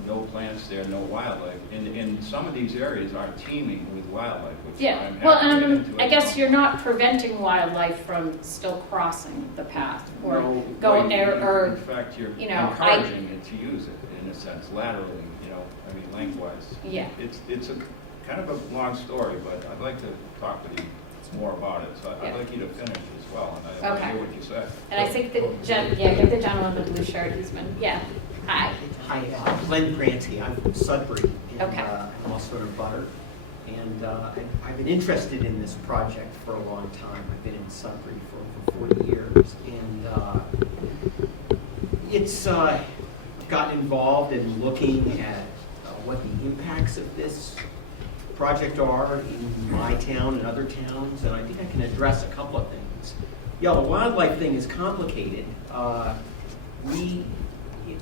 no plants there, no wildlife. And some of these areas are teeming with wildlife, which Yeah, I'm well, happy to get into. I guess you're not preventing wildlife from still crossing the path or No, going right, there, or, in fact, you're you know, encouraging it to use it in a sense, laterally, you know, I mean, lengthwise. yeah. It's a kind of a long story, but I'd like to talk with you more about it. So I'd Yeah. like you to finish as well, and I want to Okay. hear what you say. And I think give the gentleman the blue shirt, he's been, yeah, hi. Hi, Glenn Crancy, I'm from Sudbury, and Okay. I'm also in a butter. And I've been interested in this project for a long time. I've been in Sudbury for over 40 years. And it's gotten involved in looking at what the impacts of this project are in my town and other towns, and I think I can address a couple of things. Yeah, the wildlife thing is complicated. We,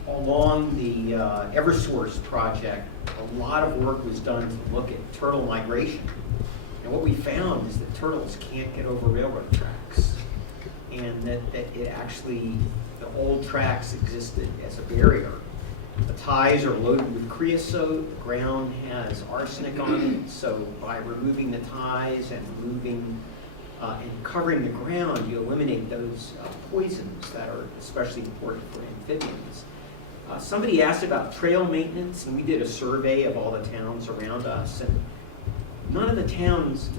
along the Eversource project, a lot of work was done to look at turtle migration. And what we found is that turtles can't get over railroad tracks, and that it actually, the old tracks existed as a barrier. The ties are loaded with creosote, the ground has arsenic on it, so by removing the ties and removing and covering the ground, you eliminate those poisons that are especially important for amphibians. Somebody asked about trail maintenance, and we did a survey of all the towns around us, and none of the towns,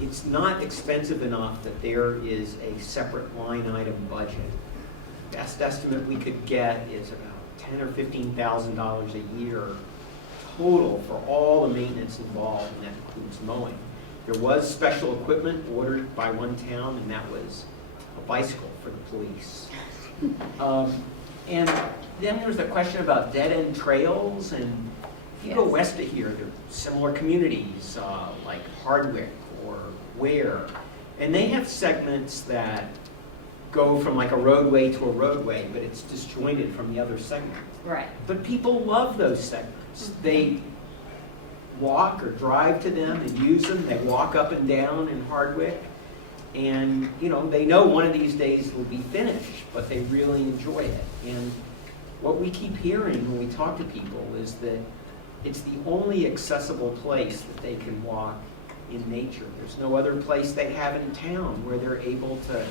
it's not expensive enough that there is a separate line item budget. Best estimate we could get is about $10,000 or $15,000 a year total for all the maintenance involved, and that includes mowing. There was special equipment ordered by one town, and that was a bicycle for the police. And then there was the question about dead-end trails, and if you go Yes. west of here, there are similar communities like Hardwick or Ware, and they have segments that go from like a roadway to a roadway, but it's disjointed from the other segment. Right. But people love those segments. They walk or drive to them and use them. They walk up and down in Hardwick, and you know they know one of these days will be finished, but they really enjoy it. And what we keep hearing when we talk to people is that it's the only accessible place that they can walk in nature. There's no other place they have in town where they're able to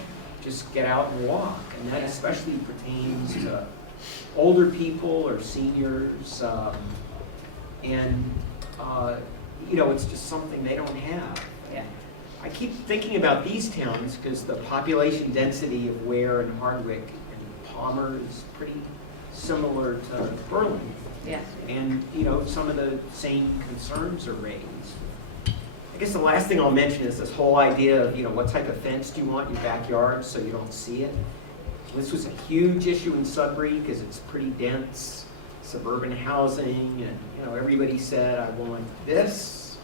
just get out and walk, and that especially pertains to older people or seniors. And you know, it's just something they don't have. Yeah. I keep thinking about these towns because the population density of Ware and Hardwick and Palmer is pretty similar to Berlin. Yes. And, you know, some of the same concerns are raised. I guess the last thing I'll mention is this whole idea of, you know, what type of fence do you want in your backyard so you don't see it? This was a huge issue in Sudbury because it's pretty dense suburban housing, and, you know, everybody said, I want this.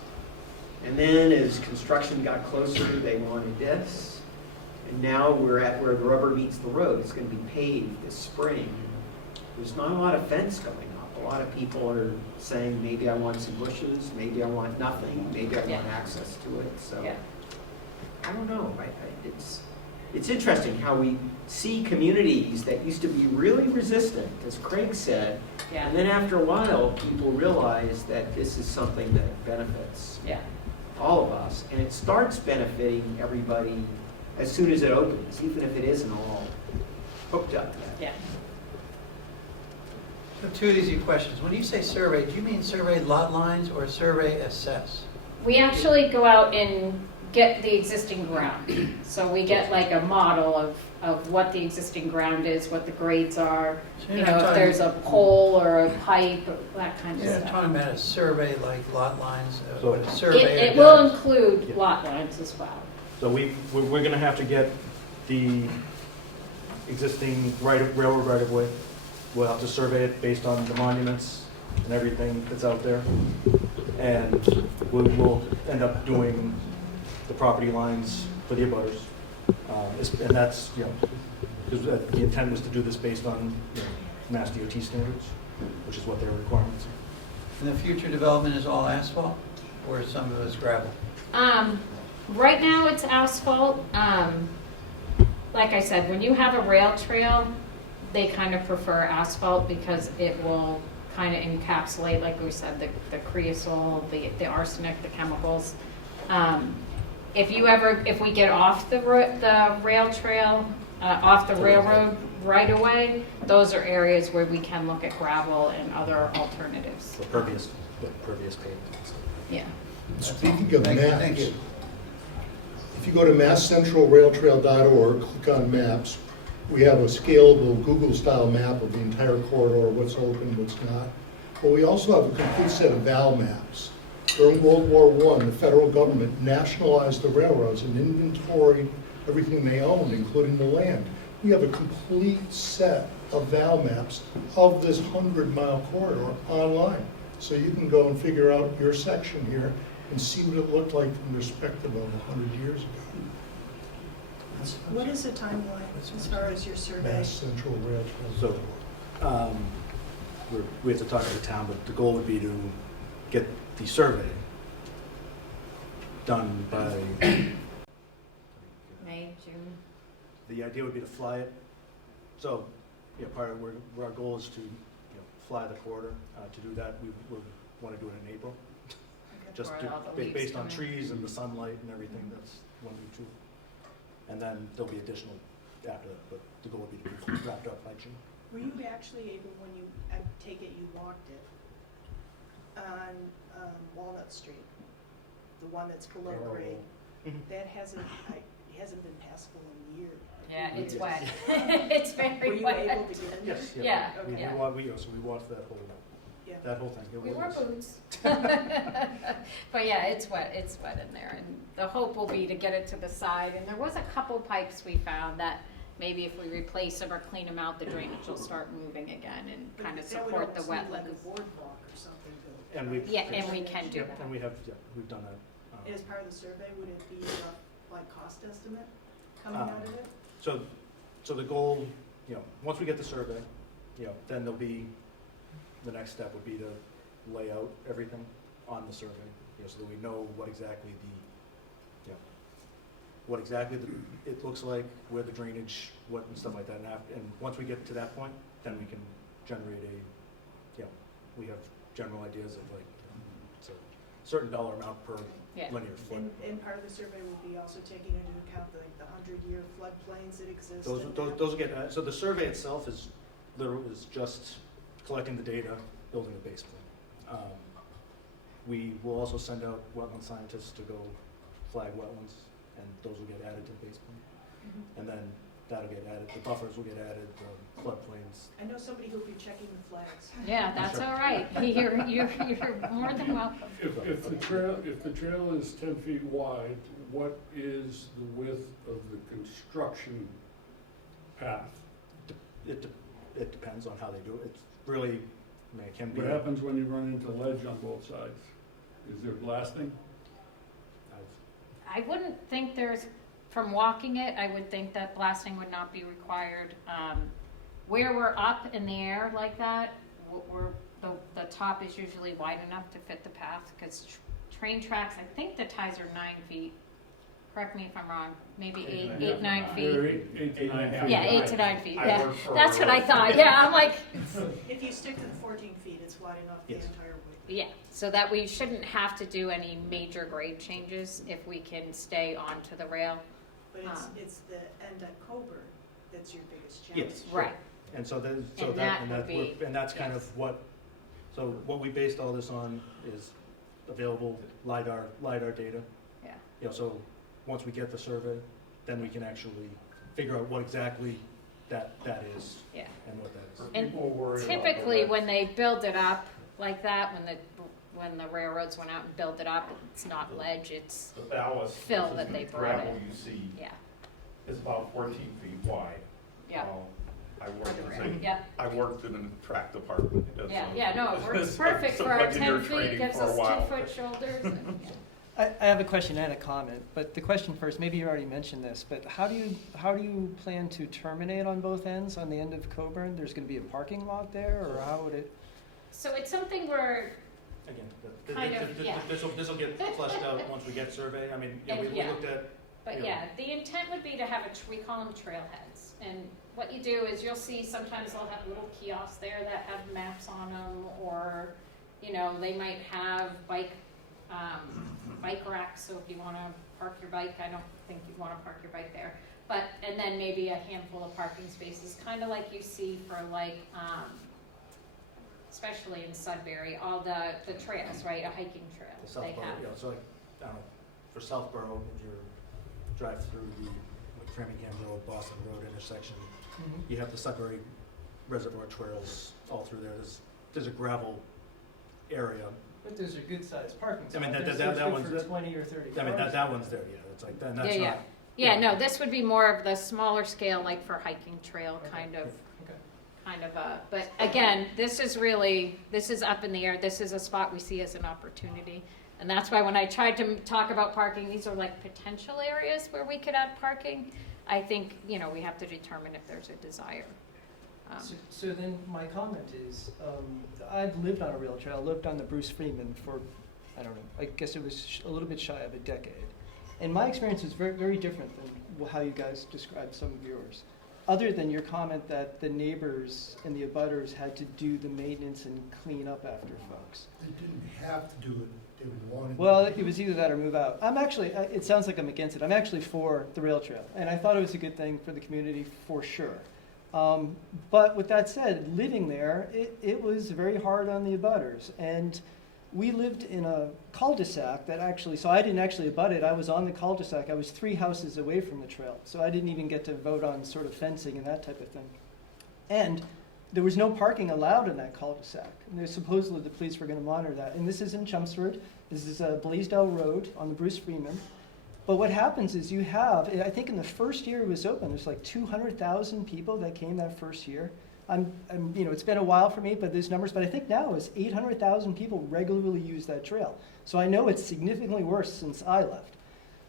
And then as construction got closer, they wanted this. And now we're at where the rubber meets the road. It's going to be paved this spring. There's not a lot of fence going up. A lot of people are saying, maybe I want some bushes, maybe I want nothing, maybe I want access to it. So Yeah. I don't know. It's interesting how we see communities that used to be really resistant, as Craig said, Yeah. and then after a while, people realize that this is something that benefits Yeah. all of us, and it starts benefiting everybody as soon as it opens, even if it isn't all hooked up yet. Yeah. So two easy questions. When you say survey, do you mean survey lot lines or survey assess? We actually go out and get the existing ground. So we get like a model of what the existing ground is, what the grades are, So you you're know, not if talking- there's a pole or a pipe, that kind of You're not stuff. talking about a survey like lot lines, So- what a surveyor It will does. include Yeah. lot lines as well. So we're gonna have to get the existing railroad right of way. We'll have to survey it based on the monuments and everything that's out there. And we'll end up doing the property lines for the abutters. And that's, you know, because the intent was to do this based on, you know, Mass DOT standards, which is what their requirements are. And the future development is all asphalt, or some of it's gravel? Right now it's asphalt. Like I said, when you have a rail trail, they kind of prefer asphalt because it will kind of encapsulate, like we said, the creosote, the arsenic, the chemicals. If we get off the rail trail, off the railroad right away, those are areas where we can look at gravel and other alternatives. The pervious pavement. Yeah. Speaking of Thank you, maps, thank you. if you go to masscentralrailtrail.org, click on maps, we have a scalable Google-style map of the entire corridor, what's open, what's not. But we also have a complete set of VAL maps. During World War I, the federal government nationalized the railroads and inventoried everything they owned, including the land. We have a complete set of VAL maps of this 100-mile corridor online. So you can go and figure out your section here and see what it looked like from the perspective of 100 years ago. What is the timeline as far as your survey? Mass Central Rail Trail. So, we have to talk to the town, but the goal would be to get the survey done by, May, June. the idea would be to fly it. So, you know, part of where our goal is to, you know, fly the corridor. To do that, we would want to do it in April. Just Before all the leaves based on come in. trees and the sunlight and everything, that's one we do. And then there'll be additional after that, but the goal would be to be wrapped up by June. Were you actually able, when you, I take it you walked it, on Walnut Street, the one that's below grade? Mhm. That hasn't been passable in years. Yeah, it's Yes. wet. It's Were very you wet. able to get in there? Yes, Yeah, We, yeah. so we watched that whole Yeah. thing. It We wore was- boots. But yeah, it's wet in there, and the hope will be to get it to the side, and there was a couple pipes we found that maybe if we replace them or clean them out, the drainage will start moving again and But kind of that would support the almost need like a wetlands. boardwalk or something to. And we've. Yeah, and we can do Yeah, that. and we've done that. And as part of the survey, would it be like cost estimate coming Um, out of it? So the goal, you know, once we get the survey, you know, then there'll be, the next step would be to lay out everything on the survey, you know, so that we know what exactly it looks like, where the drainage, what and stuff like that. And once we get to that point, then we can generate we have general ideas of like, it's a certain dollar amount per Yeah. linear foot. And part of the survey will be also taking into account like the 100-year floodplains that exist. Those and- will get, so the survey itself is literally just collecting the data, building the base plan. We will also send out wetland scientists to go flag wetlands, and those will get added to the base plan. And then that'll get added, the buffers will get added, the floodplains. I know somebody who'll be checking the flags. Yeah, that's all right. You're more than welcome. If the trail is 10 feet wide, what is the width of the construction path? It depends on how they do it. It's really, I mean, it can be. What happens when you run into ledge on both sides? Is there blasting? I wouldn't think there's, from walking it, I would think that blasting would not be required. Where we're up in the air like that, the top is usually wide enough to fit the path, because train tracks, I think the ties are 9 feet. Correct me if I'm wrong, maybe 8, 9 feet. They're 8 to 9 feet. Yeah, 8 to 9 feet, I yeah. work for That's what I railroad. thought, yeah, I'm like, If you stick to the 14 feet, it's wide enough the Yes. entire way. yeah, so that we shouldn't have to do any major grade changes if we can stay onto the rail. But it's the end at Coburn that's your biggest challenge. Yes. Right, And so then, And that would be- and that's kind of what, so what we based all this on is available LiDAR data. yeah. You know, so once we get the survey, then we can actually figure out what exactly that is Yeah. and what that For is. And people worried about the Typically, ledge, when they build it up like that, when the railroads went out and built it up, it's not ledge, it's, the ballast, fill the that they brought gravel in. you see yeah, is about 14 feet wide. yeah. I worked as a, Yeah, I worked in a track department. as yeah, a- yeah, no, it works as perfect some for our engineer 10 feet, training gives for a us while. 2-foot shoulders. and- yeah. I have a question and a comment, but the question first, maybe you already mentioned this, but how do you plan to terminate on both ends on the end of Coburn? There's gonna be a parking lot there, or how would it? So it's something where, Again, Kind of, yeah. this will get fleshed out once we get survey. I mean, you know, And, we yeah. looked at, but Yeah. yeah, the intent would be to have we call them trailheads. And what you do is you'll see sometimes they'll have little kiosks there that have maps on them, or, you know, they might have bike racks, so if you wanna park your bike, I don't think you'd wanna park your bike there. But, and then maybe a handful of parking spaces, kinda like you see for like, especially in Sudbury, all the trails, right, a hiking trail, the they Southborough, have. you know, so like, I don't know, for Southborough, if you drive through the like Framingham Road, Boston Road intersection, you have the Sudbury Reservoir trails all through there. There's a gravel area. But those are good sized parking I mean, spots. that They're good one's- for 20 or 30 I mean, cars. that one's there, yeah, it's like, then that's Yeah, not. yeah. Yeah, no, this would be more of the smaller scale, like for hiking trail, Okay. kind of, Okay. but again, this is up in the air. This is a spot we see as an opportunity. And that's why when I tried to talk about parking, these are like potential areas where we could add parking. I think, you know, we have to determine if there's a desire. So then my comment is, I've lived on a rail trail, lived on the Bruce Freeman for, I don't know, I guess it was a little bit shy of a decade. And my experience is very, very different than how you guys described some of yours. Other than your comment that the neighbors and the abutters had to do the maintenance and clean up after folks. They didn't have to do it, they wanted. Well, it was either that or move out. I'm actually, it sounds like I'm against it. I'm actually for the rail trail, and I thought it was a good thing for the community for sure. But with that said, living there, it was very hard on the abutters. And we lived in a cul-de-sac that actually, so I didn't actually abut it. I was on the cul-de-sac. I was 3 houses away from the trail. So I didn't even get to vote on sort of fencing and that type of thing. And there was no parking allowed in that cul-de-sac. And there's supposedly the police were going to monitor that. And this is in Chelmsford. This is Blaisdell Road on the Bruce Freeman. But what happens is you have, I think in the first year it was open, there's like 200,000 people that came that first year. You know, it's been a while for me, but there's numbers, but I think now it's 800,000 people regularly use that trail. So I know it's significantly worse since I left.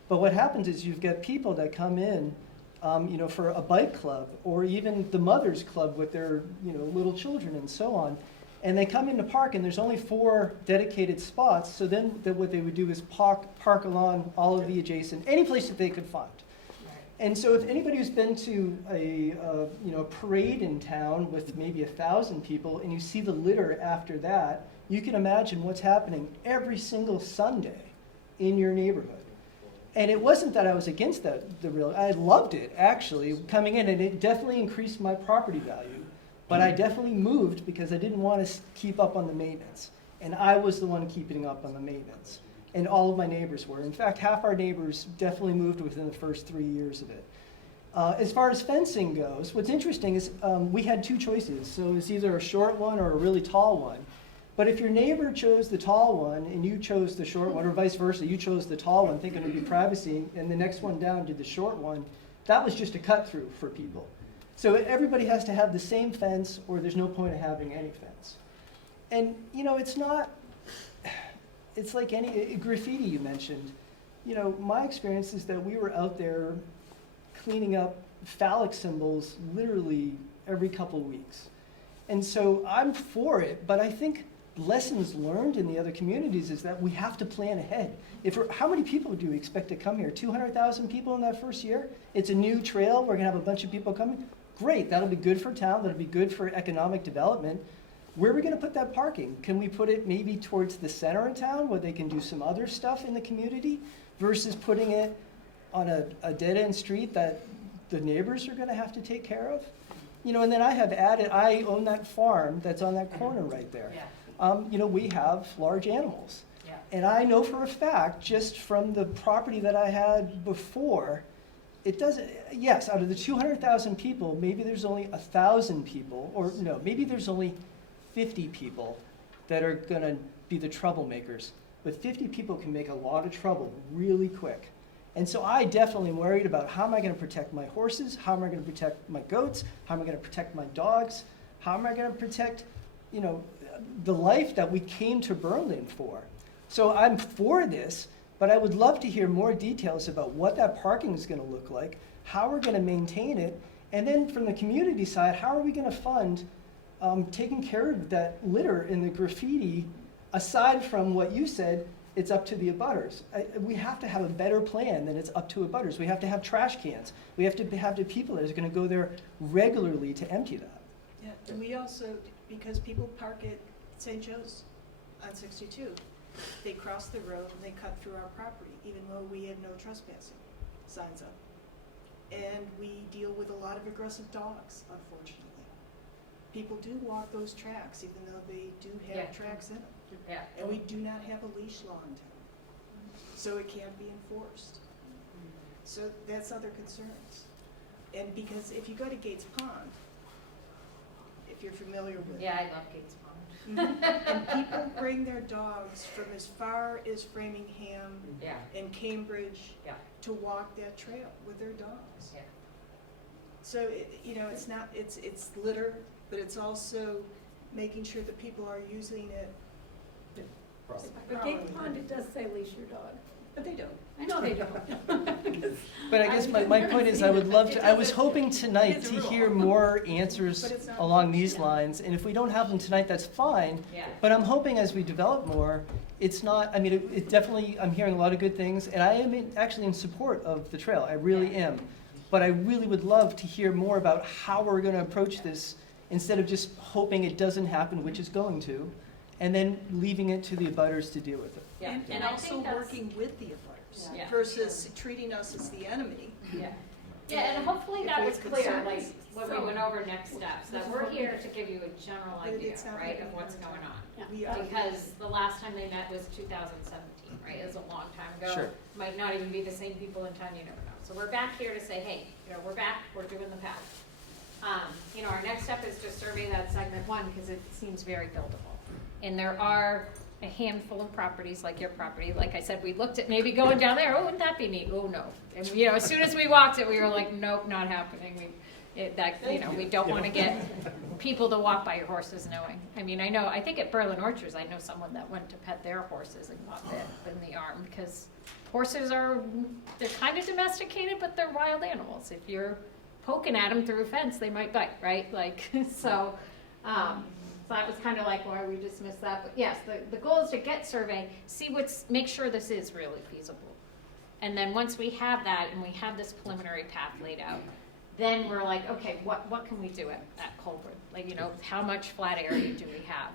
But what happens is you've got people that come in, you know, for a bike club or even the mother's club with their, you know, little children and so on. And they come in to park and there's only 4 dedicated spots. So then what they would do is park along all of the adjacent, any place that they could find. And so if anybody who's been to a you know, parade in town with maybe 1,000 people and you see the litter after that, you can imagine what's happening every single Sunday in your neighborhood. And it wasn't that I was against the real, I loved it actually coming in, and it definitely increased my property value. But I definitely moved because I didn't want to keep up on the maintenance. And I was the one keeping up on the maintenance. And all of my neighbors were. In fact, half our neighbors definitely moved within the first 3 years of it. As far as fencing goes, what's interesting is we had two choices. So it's either a short one or a really tall one. But if your neighbor chose the tall one and you chose the short one, or vice versa, you chose the tall one thinking it would be privacy, and the next one down did the short one, that was just a cut through for people. So everybody has to have the same fence, or there's no point of having any fence. And, you know, it's like any graffiti you mentioned. You know, my experience is that we were out there cleaning up phallic symbols literally every couple weeks. And so I'm for it, but I think lessons learned in the other communities is that we have to plan ahead. How many people do we expect to come here? 200,000 people in that first year? It's a new trail, we're gonna have a bunch of people coming? Great, that'll be good for town, that'll be good for economic development. Where are we gonna put that parking? Can we put it maybe towards the center of town where they can do some other stuff in the community versus putting it on a dead-end street that the neighbors are gonna have to take care of? You know, and then I own that farm that's on that corner right there. You know, we have large animals. Yeah. And I know for a fact, just from the property that I had before, it doesn't, yes, out of the 200,000 people, maybe there's only 1,000 people, or no, maybe there's only 50 people that are gonna be the troublemakers. But 50 people can make a lot of trouble really quick. And so I definitely am worried about how am I gonna protect my horses, how am I gonna protect my goats, how am I gonna protect my dogs, how am I gonna protect, you know, the life that we came to Berlin for. So I'm for this, but I would love to hear more details about what that parking is gonna look like, how we're gonna maintain it, and then from the community side, how are we gonna fund taking care of that litter in the graffiti, aside from what you said, it's up to the abutters. We have to have a better plan than it's up to abutters. We have to have trash cans. We have to have the people that are gonna go there regularly to empty that. Yeah, and we also, because people park at St. Joe's on 62, they cross the road and they cut through our property, even though we have no trespassing signs up. And we deal with a lot of aggressive dogs, unfortunately. People do walk those tracks, even though they do have tracks in them. Yeah. And we do not have a leash law in town, so it can't be enforced. So that's other concerns. And because if you go to Gates Pond, if you're familiar with it. Yeah, I love Gates Pond. And people bring their dogs from as far as Framingham and Cambridge to walk that trail with their dogs. Yeah. So, you know, it's not, it's litter, but it's also making sure that people are using it. But Gate Pond, it does say leash your dog. But they don't. I know they don't. But I guess my point is, I would love to, I was hoping tonight to hear more answers along these lines, and if we don't have them tonight, that's fine. Yeah. But I'm hoping as we develop more, it's not, I mean, it definitely, I'm hearing a lot of good things, and I am actually in support of the trail, I really am. But I really would love to hear more about how we're gonna approach this, instead of just hoping it doesn't happen, which is going to, and then leaving it to the abutters to deal with it. Yeah. And I also think that's- working with the abutters Yeah. versus treating us as the enemy. Yeah. Yeah, and hopefully If that we was have clear, concerns like, when we from- went over next steps, that we're here to give you a general But idea, it's not right, like of what's we're- going on. We are. Because the last time they met was 2017, right, it was a long time ago. Sure. Might not even be the same people in town, you never know. So we're back here to say, hey, you know, we're back, we're doing the path. You know, our next step is to survey that segment one, because it seems very buildable. And there are a handful of properties like your property. Like I said, we looked at maybe going down there. Oh, wouldn't that be neat? Oh, no. And, you know, as soon as we walked it, we were like, nope, not happening. We don't want to get people to walk by your horses knowing. I mean, I think at Berlin Orchards, I know someone that went to pet their horses and got bit in the arm, because horses they're kind of domesticated, but they're wild animals. If you're poking at them through a fence, they might bite, right? Like, so that was kind of like why we dismissed that. But yes, the goal is to get survey, make sure this is really feasible. And then once we have that and we have this preliminary path laid out, then we're like, okay, what can we do at Colburn? Like, you know, how much flat area do we have?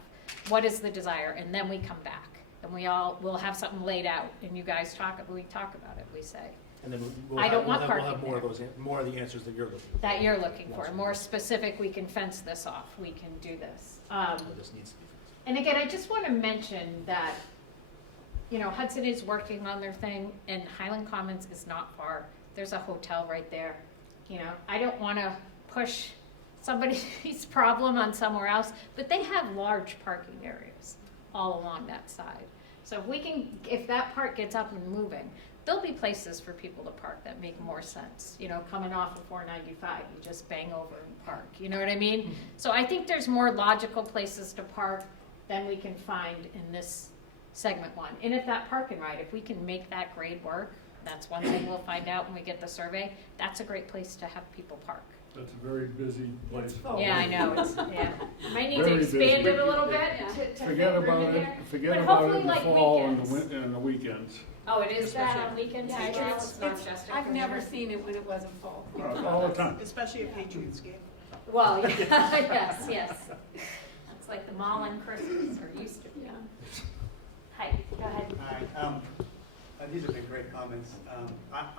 What is the desire? And then we come back and we'll have something laid out, and you guys talk about it, we say. And then I don't want we'll parking have more there. of those, more of the answers that you're looking for. That you're looking for. More specific, we can fence this off, we can do this. Or this needs to be fenced. And again, I just want to mention that, you know, Hudson is working on their thing, and Highland Commons is not far. There's a hotel right there. You know, I don't want to push somebody's problem on somewhere else, but they have large parking areas all along that side. So if that part gets up and moving, there'll be places for people to park that make more sense. You know, coming off of 495, you just bang over and park. You know what I mean? So I think there's more logical places to park than we can find in this segment one. And if that park and ride, if we can make that grade work, that's one thing we'll find out when we get the survey. That's a great place to have people park. That's a very busy place. It's full. Yeah, I know, it's, yeah. Might need to Very expand busy. it a little bit to fit Forget room about in it, there. forget But about it hopefully in the like fall and weekends. and the weekends. Oh, it is that on weekends Yeah, as well? It's not just a I've never commuter? seen it when it wasn't full. All the time. Especially a Patriots game. Well, yeah, yes. It's like the mall on Christmas, or used to be. Yeah. Hi, go ahead. Hi, these have been great comments.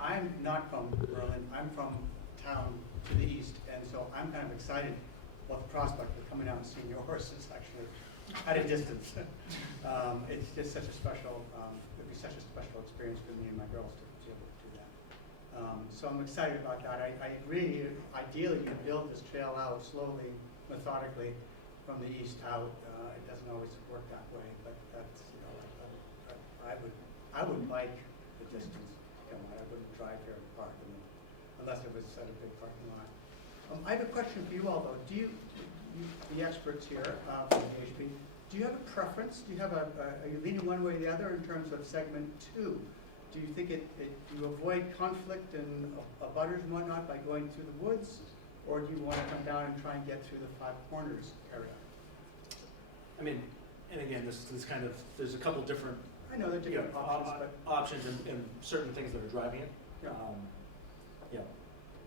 I'm not from Berlin, I'm from town to the east, and so I'm kind of excited about the prospect of coming out and seeing your horses actually at a distance. It's just such a special, it'd be such a special experience for me and my girls to be able to do that. So I'm excited about that. I agree, ideally you build this trail out slowly, methodically from the east out. It doesn't always work that way, but that's, you know, I would like the distance. You know, I wouldn't drive here and park unless it was at a big parking lot. I have a question for you all though. Do you the experts here from HB, do you have a preference? Do you have are you leaning one way or the other in terms of segment 2? Do you think do you avoid conflict and abutters and whatnot by going through the woods? Or do you want to come down and try and get through the Five Corners area? I mean, and again, this kind of, there's a couple different I know they're different options, but options and certain things that are driving it. Yeah. You know,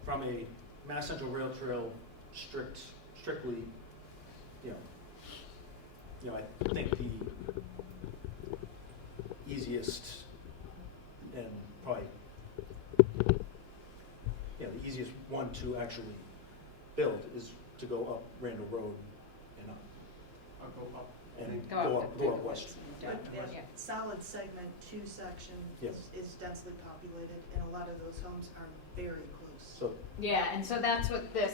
from a Mass Central Rail Trail strictly, you know, I think the easiest and probably, yeah, the easiest one to actually build is to go up Randall Road and up. I'll go up. And Go up go up west. But Yeah. that solid segment 2 section Yes. is densely populated, and a lot of those homes are very close. So, Yeah, and so that's what the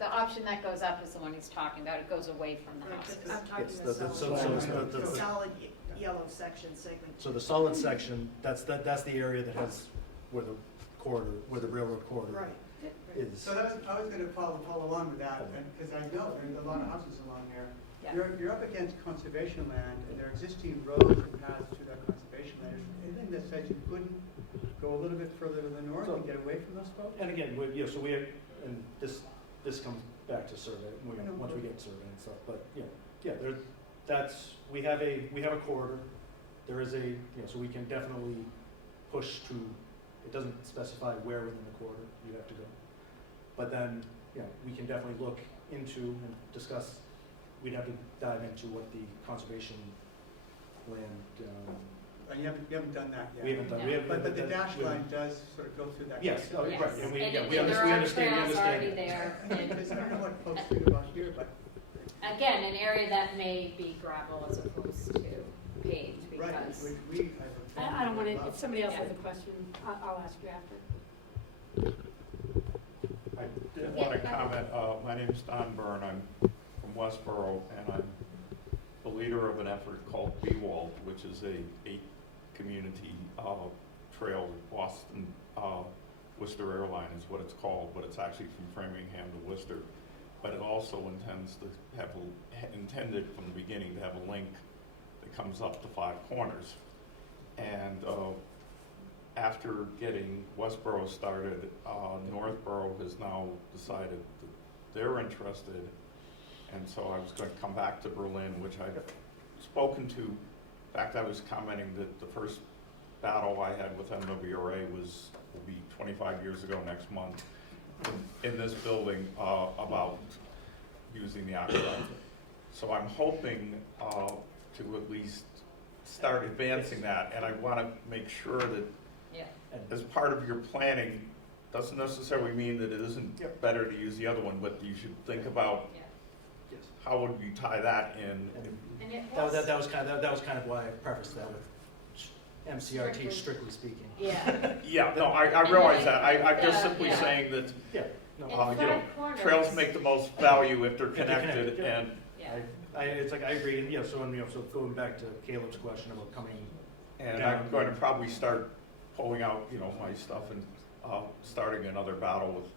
option that goes up is the one he's talking about. It goes away from the Right, houses. but I'm talking Yes, the the- solid, so the solid yellow section, segment 2. so the solid section, that's the area that has where the railroad corridor Right. is. So I was going to follow along with that, because I know there's a lot of houses along there. Yeah. You're up against conservation land, and there are existing roads and paths to that conservation land. Is there anything that says you couldn't go a little bit further to the north and get away from those folks? And again, so we have, and this comes back to survey, I know. once we get survey and stuff, but, you know, yeah, we have a corridor, there is so we can definitely push to, it doesn't specify where within the corridor you have to go. But then, we can definitely look into and discuss, we'd have to dive into what the conservation land, And you haven't done that yet. we haven't done, But the dash line does sort of go through that. Yes, oh, right, Yes. and we And understand, there are trails already it. there. Because I don't know what folks think about here, but. Again, an area that may be gravel as opposed to paved Right, because. which we have a. I don't want to, love. if somebody else Yeah. has a question, I'll ask you after. I did want to comment, my name's Don Byrne, I'm from Westboro, and I'm the leader of an effort called BWALT, which is a community trail, Boston Worcester Airline is what it's called, but it's actually from Framingham to Worcester. But it also intended from the beginning to have a link that comes up to Five Corners. And after getting Westboro started, Northboro has now decided that they're interested. And so I was going to come back to Berlin, which I've spoken to. In fact, I was commenting that the first battle I had with MWRA will be 25 years ago next month in this building about using the aqueduct. So I'm hoping to at least start advancing that, and I want to make sure that Yeah. as part of your planning, doesn't necessarily mean that it isn't better to use the other one, but you should think about Yes. how would you tie that in? And it That was, was, that was kind of, that was kind of why I prefaced that with MCRT, strictly speaking. yeah. Yeah, no, I realize that. I'm just Yeah, simply yeah. saying that, Yeah, no, In you five know, corners. trails make the most value if they're they're connected, connected, yeah. and Yeah. it's like, I agree, and, so, and, so going back to Caleb's question about coming, I'm going to probably start pulling out, my stuff and, starting another battle with,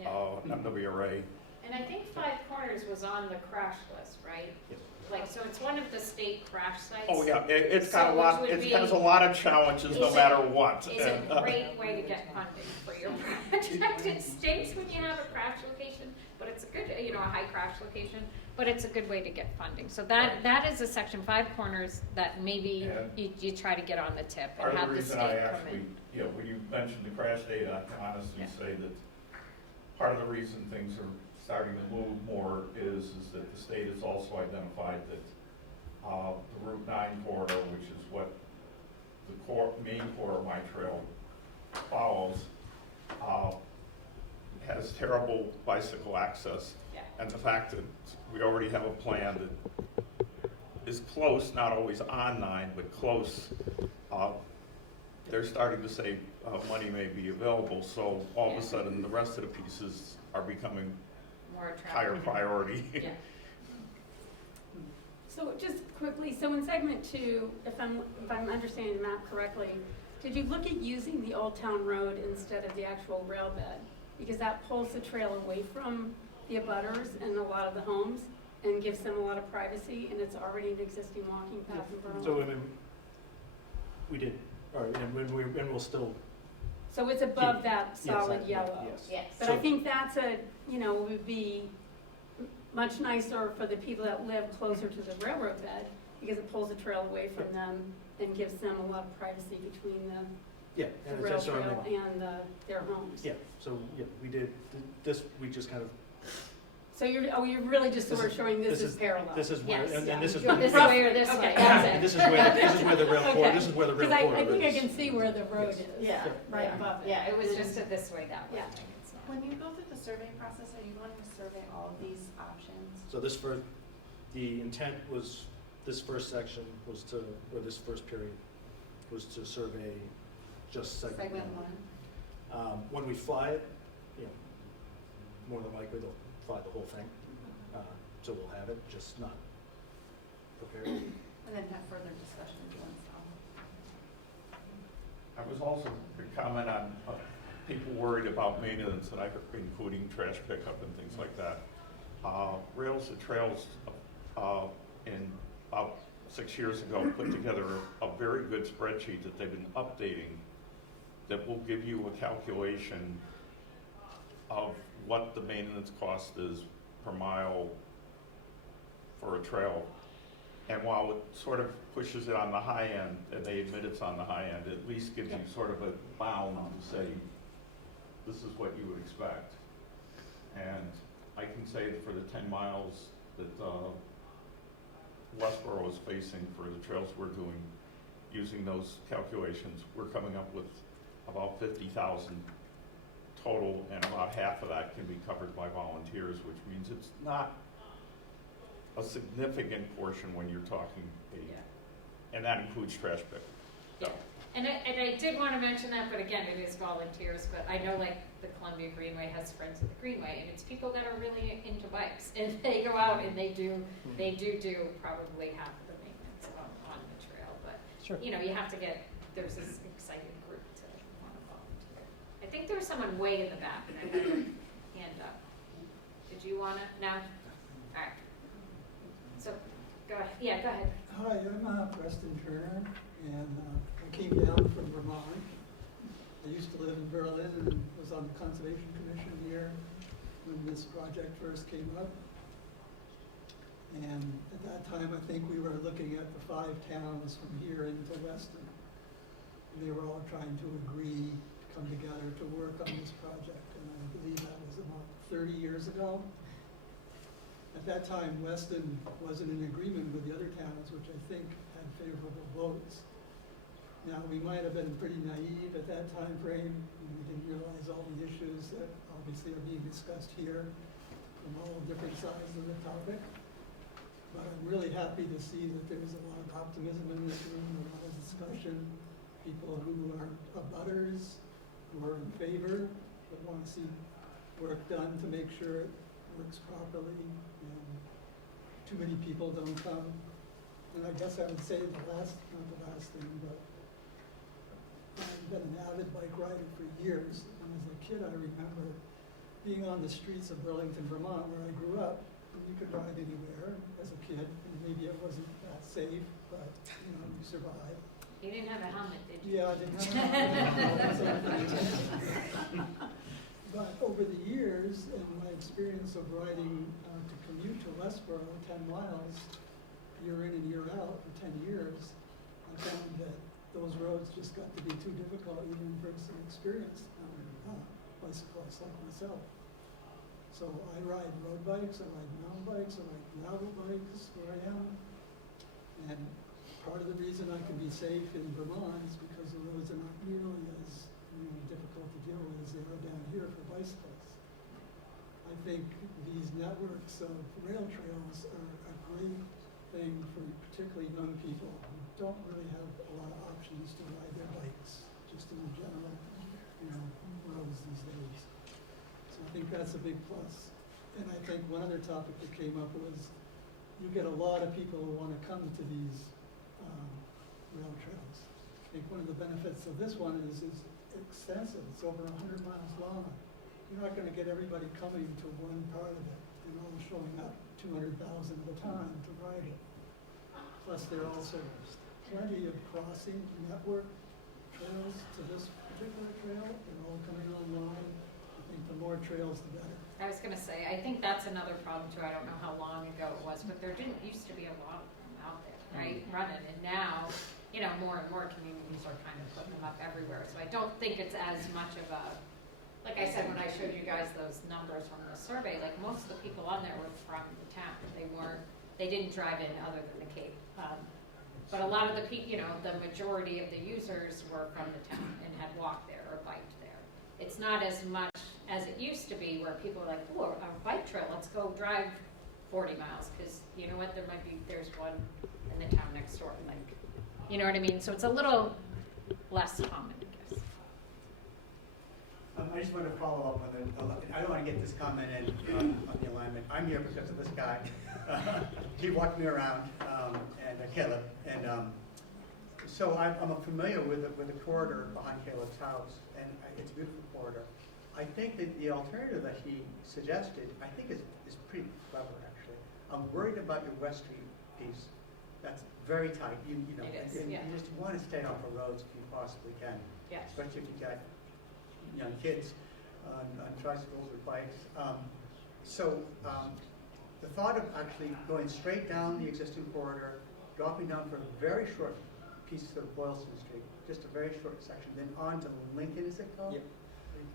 Yeah. MWRA. And I think Five Corners was on the crash list, right? Yes. Like, so it's one of the state crash sites. Oh, yeah, it's got a So lot, which would it be- has a lot of challenges no Is it- matter what. Is and, a great way to get funding for your project. It stinks when you have a crash location, but it's a good, a high crash location, but it's a good way to get funding. So that is a section Five Corners that maybe Yeah. you try to get on the tip Part and of have the the reason state I come actually, in. when you mentioned the crash data, I can honestly Yeah. say that part of the reason things are starting to move more is that the state has also identified that the Route 9 corridor, which is what the main core of my trail follows, has terrible bicycle access. Yeah. And the fact that we already have a plan that is close, not always on 9, but close, they're starting to say money may be available, so all of Yeah. a sudden, the rest of the pieces are becoming More attractive. higher priority. Yeah. So just quickly, so in segment 2, if I'm understanding the map correctly, did you look at using the Old Town Road instead of the actual rail bed? Because that pulls the trail away from the abutters and a lot of the homes and gives them a lot of privacy, and it's already an existing walking path in Berlin. so, I mean, we did, and we'll still, So it's above that Yes, solid I- yellow. yes. Yes. But I think that's would be much nicer for the people that live closer to the railroad bed, because it pulls the trail away from them and gives them a lot of privacy between yeah. the And rail it's also, trail and their homes. yeah, so, yeah, we did, this, we just kind of, So you're really just sort of showing this is parallel? this is where, Yes, and this is. This where- way or this way, Okay. that's it. This is where the rail corridor, this is where the rail Because corridor I think I is. can see where the road is. Yeah. Right Yeah. above it. Yeah, it was just a this way, that way Yeah. thing. It's not- When you go through the survey process, are you wanting to survey all of these options? So the intent was, this first section was to, or this first period, was to survey just segment one. When we fly it, more than likely they'll fly the whole thing. So we'll have it, just not prepared. And then have further discussions once I was also a comment on people worried about maintenance, and including trash pickup and things like that. Rails to Trails, in about 6 years ago, put together a very good spreadsheet that they've been updating that will give you a calculation of what the maintenance cost is per mile for a trail. And while it sort of pushes it on the high end, and they admit it's on the high end, at least gives you sort of a bound to say, this is what you would expect. And I can say that for the 10 miles that Westboro is facing for the trails we're doing, using those calculations, we're coming up with about 50,000 total, and about half of that can be covered by volunteers, which means it's not a significant portion when you're talking and that includes trash pickup. Yeah, and I did want to mention that, but again, it is volunteers, but I know like the Columbia Greenway has Friends of the Greenway, and it's people that are really into bikes, and they go out and they do probably half of the maintenance on the trail, but Sure. you have to there's this excited group to want to volunteer. I think there was someone way in the back, and I had a hand up. Did you want to? No? All right. So, go ahead. Yeah, go ahead. Hi, I'm Preston Turner, and I came down from Vermont. I used to live in Berlin and was on the Conservation Commission here when this project first came up. And at that time, I think we were looking at the 5 towns from here into Weston. And they were all trying to agree to come together to work on this project, and I believe that was about 30 years ago. At that time, Weston wasn't in agreement with the other towns, which I think had favorable votes. Now, we might have been pretty naive at that time frame, and we didn't realize all the issues that obviously are being discussed here from all different sides of the topic. But I'm really happy to see that there's a lot of optimism in this room, a lot of discussion, people who are abutters, who are in favor, that want to see work done to make sure it works properly, and too many people don't come. And I guess I would say not the last thing, but I've been an avid bike rider for years, and as a kid I remember being on the streets of Burlington, Vermont, where I grew up, and you could ride anywhere as a kid, and maybe it wasn't that safe, but, you know, you survived. You didn't have a helmet, did you? Yeah, I didn't have a But over the years, and my experience of riding to commute to Westboro, 10 miles, year in and year out for 10 years, I found that those roads just got to be too difficult even for some experienced bicyclists like myself. So I ride road bikes, I ride mountain bikes, I ride gravel bikes where I am. And part of the reason I can be safe in Vermont is because the roads are not nearly as difficult to deal with as they are down here for bicyclists. I think these networks of rail trails are a great thing for particularly young people who don't really have a lot of options to ride their bikes, just in general, roads these days. So I think that's a big plus. And I think one other topic that came up was you get a lot of people who want to come to these rail trails. I think one of the benefits of this one is extensive. It's over 100 miles long. You're not going to get everybody coming to one part of it and all showing up 200,000 at a time to ride it. Plus, there are also plenty of crossing network trails to this particular trail. They're all coming online. I think the more trails, the better. I was gonna say, I think that's another problem too. I don't know how long ago it was, but there didn't used to be a lot of them out there, right, running. And now, more and more communities are kind of putting them up everywhere. So I don't think it's as much of a, like I said when I showed you guys those numbers from the survey, like most of the people on there were from the town. They didn't drive in other than the Cape. But a lot of the the majority of the users were from the town and had walked there or biked there. It's not as much as it used to be where people are like, oh, a bike trail, let's go drive 40 miles, because you know what, there's one in the town next door, like, you know what I mean? So it's a little less common, I guess. I just want to follow up on I don't want to get this comment in on the alignment. I'm here because of this guy. He walked me around, and Caleb, and so I'm familiar with the corridor behind Caleb's house, and it's a beautiful corridor. I think that the alternative that he suggested, I think is pretty clever, actually. I'm worried about your West Street piece. That's very tight. You just want to stay off the roads if you possibly can. Yes. Especially if you got young kids on tricycles or bikes. The thought of actually going straight down the existing corridor, dropping down for a very short piece of Boylston Street, just a very short section, then on to Lincoln, is it called? Yep.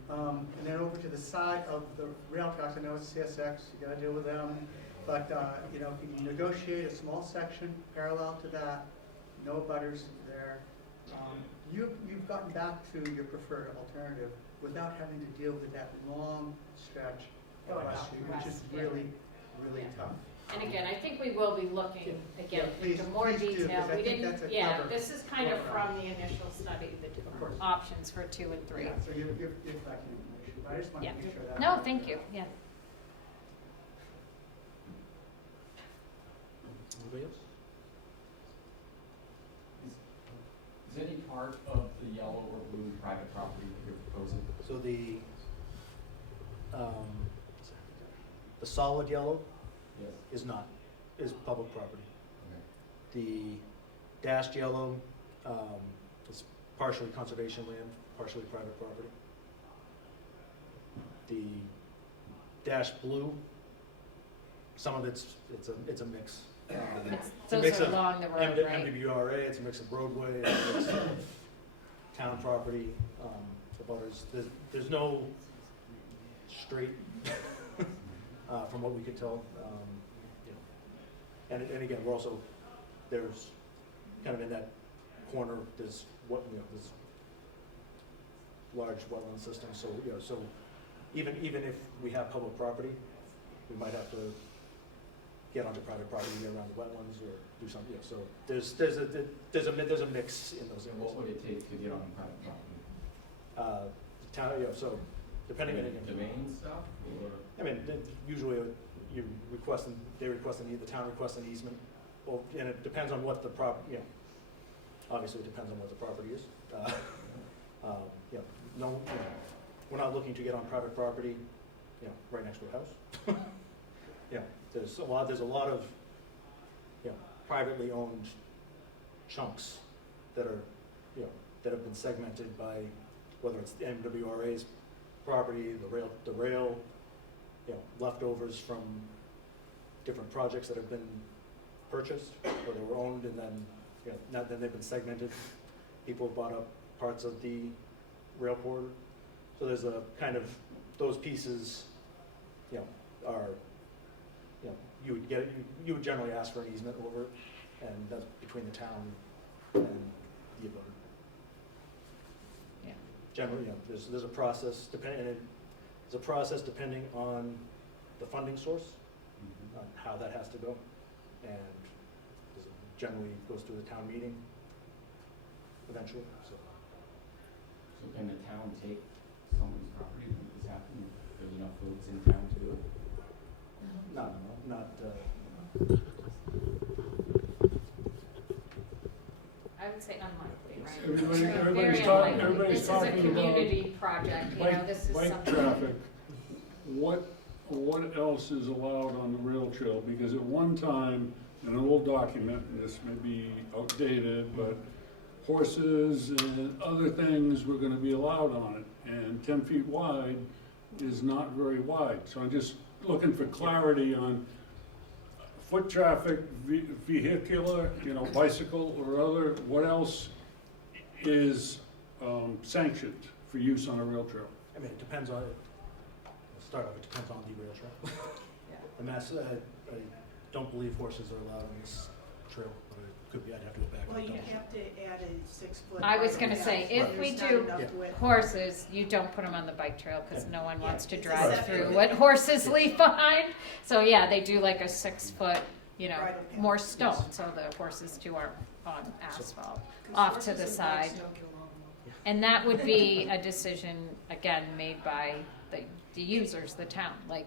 And then over to the side of the rail tracks. I know it's CSX, you got to deal with them. But if you negotiate a small section parallel to that, no butters there, you've gotten back to your preferred alternative without having to deal with that long stretch of West Street, which is really, really tough. And again, I think we will be looking again please- into more please do, detail. 'cause I We think didn't, that's a clever this is kind of program. from the initial study, the Of course. options for 2 and 3. Yeah, so you're collecting information, but I just want Yeah. to make sure that. No, thank you, yeah. Anybody else? Is any part of the yellow or blue private property that you're proposing? So the solid yellow Yes. is public property. Okay. The dashed yellow is partially conservation land, partially private property. The dashed blue, some of it's a mix. It's a Those mix are of along the road, right? MWRA, it's a mix of roadway, it's a mix of town property, the butters. There's no straight, from what we could tell. And again, there's kind of in that corner, there's this large wetland system. So even if we have public property, we might have to get onto private property around the wetlands or do something, so there's a mix in those And what areas. would it take to get on private property? Town, so depending on. Domain stuff, or? I mean, usually you request, the town requests an easement, well, and it depends on what the obviously it depends on what the property is. We're not looking to get on private property, right next to a house. There's a lot of, privately owned chunks that are, that have been segmented by, whether it's the MWRA's property, the rail, leftovers from different projects that have been purchased, or they were owned, and then, then they've been segmented. People have bought up parts of the rail corridor. So there's a kind of, those pieces, are, you would generally ask for an easement over it, and that's between the town and the abutter. Yeah. Generally, there's a process depending on the funding source, on how that has to go, and generally goes through the town meeting eventually, so. So can the town take someone's property when this happens, if there's enough votes in town to do it? Not, I would say unlikely, right? Everybody's Very talking, unlikely. everybody's talking about. This is a community project, this is Bike something. traffic, what else is allowed on the rail trail? Because at one time, in an old document, and this may be outdated, but horses and other things were gonna be allowed on it, and 10 feet wide is not very wide. So I'm just looking for clarity on foot traffic, vehicular, bicycle or other, what else is sanctioned for use on a rail trail? I mean, it depends on, it depends on the rail trail. The mass, I don't believe horses are allowed on this trail, but it could be, I'd have to go back. Well, and you double check. have to add a 6-foot. I was gonna buffer say, path. if we There's not do enough width. horses, you don't put them on the bike trail, because no one wants to it's a drive separate- through what horses leave behind. So yeah, they do like a 6-foot, Bridle path. more stone, so the horses too aren't on asphalt, 'Cause off to the horses and bikes side. don't get along well. And that would be a decision, again, made by the users, the town, like,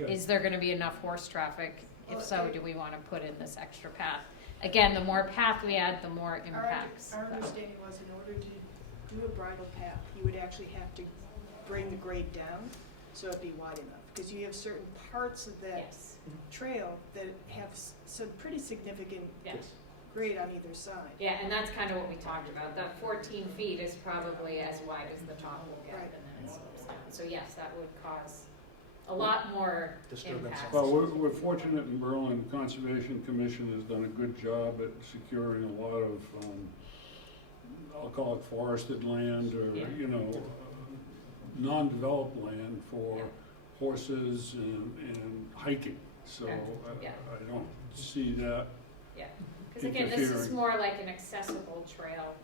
Okay. is there gonna be enough horse traffic? If Well, so, do we wanna put in this extra path? Again, the more path we add, the more impacts. Our understanding was in order to do a bridle path, you would actually have to bring the grade down, so it'd be wide enough. Because you have certain parts of that Yes, trail that have some pretty significant yes. grade on either side. Yeah, and that's kind of what we talked about. That 14 feet is probably as wide as the top will get, Right. and then it slopes down. So yes, that would cause a lot more Disturbance. impacts. Well, we're fortunate in Berlin, Conservation Commission has done a good job at securing a lot of, I'll call it forested land or, Yeah. non-developed land for Yeah. horses and hiking. So Okay. Yeah. I don't see that. Yeah, because again, this is interfering. more like an accessible trail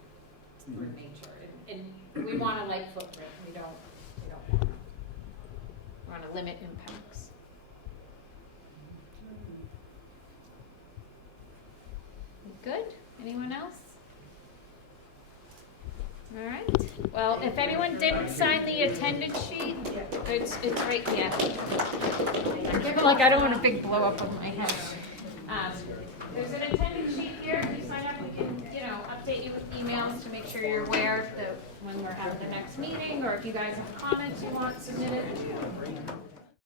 through Mhm. nature, and we want a light footprint. We don't want to limit impacts. Good? Anyone else? All right. Well, if anyone didn't sign the attendance sheet, it's right here. I feel like I don't want a big blow up on my head. There's an attendance sheet here. If you sign up, we can, update you with emails to make sure you're aware that when we're having the next meeting, or if you guys have comments you want submitted.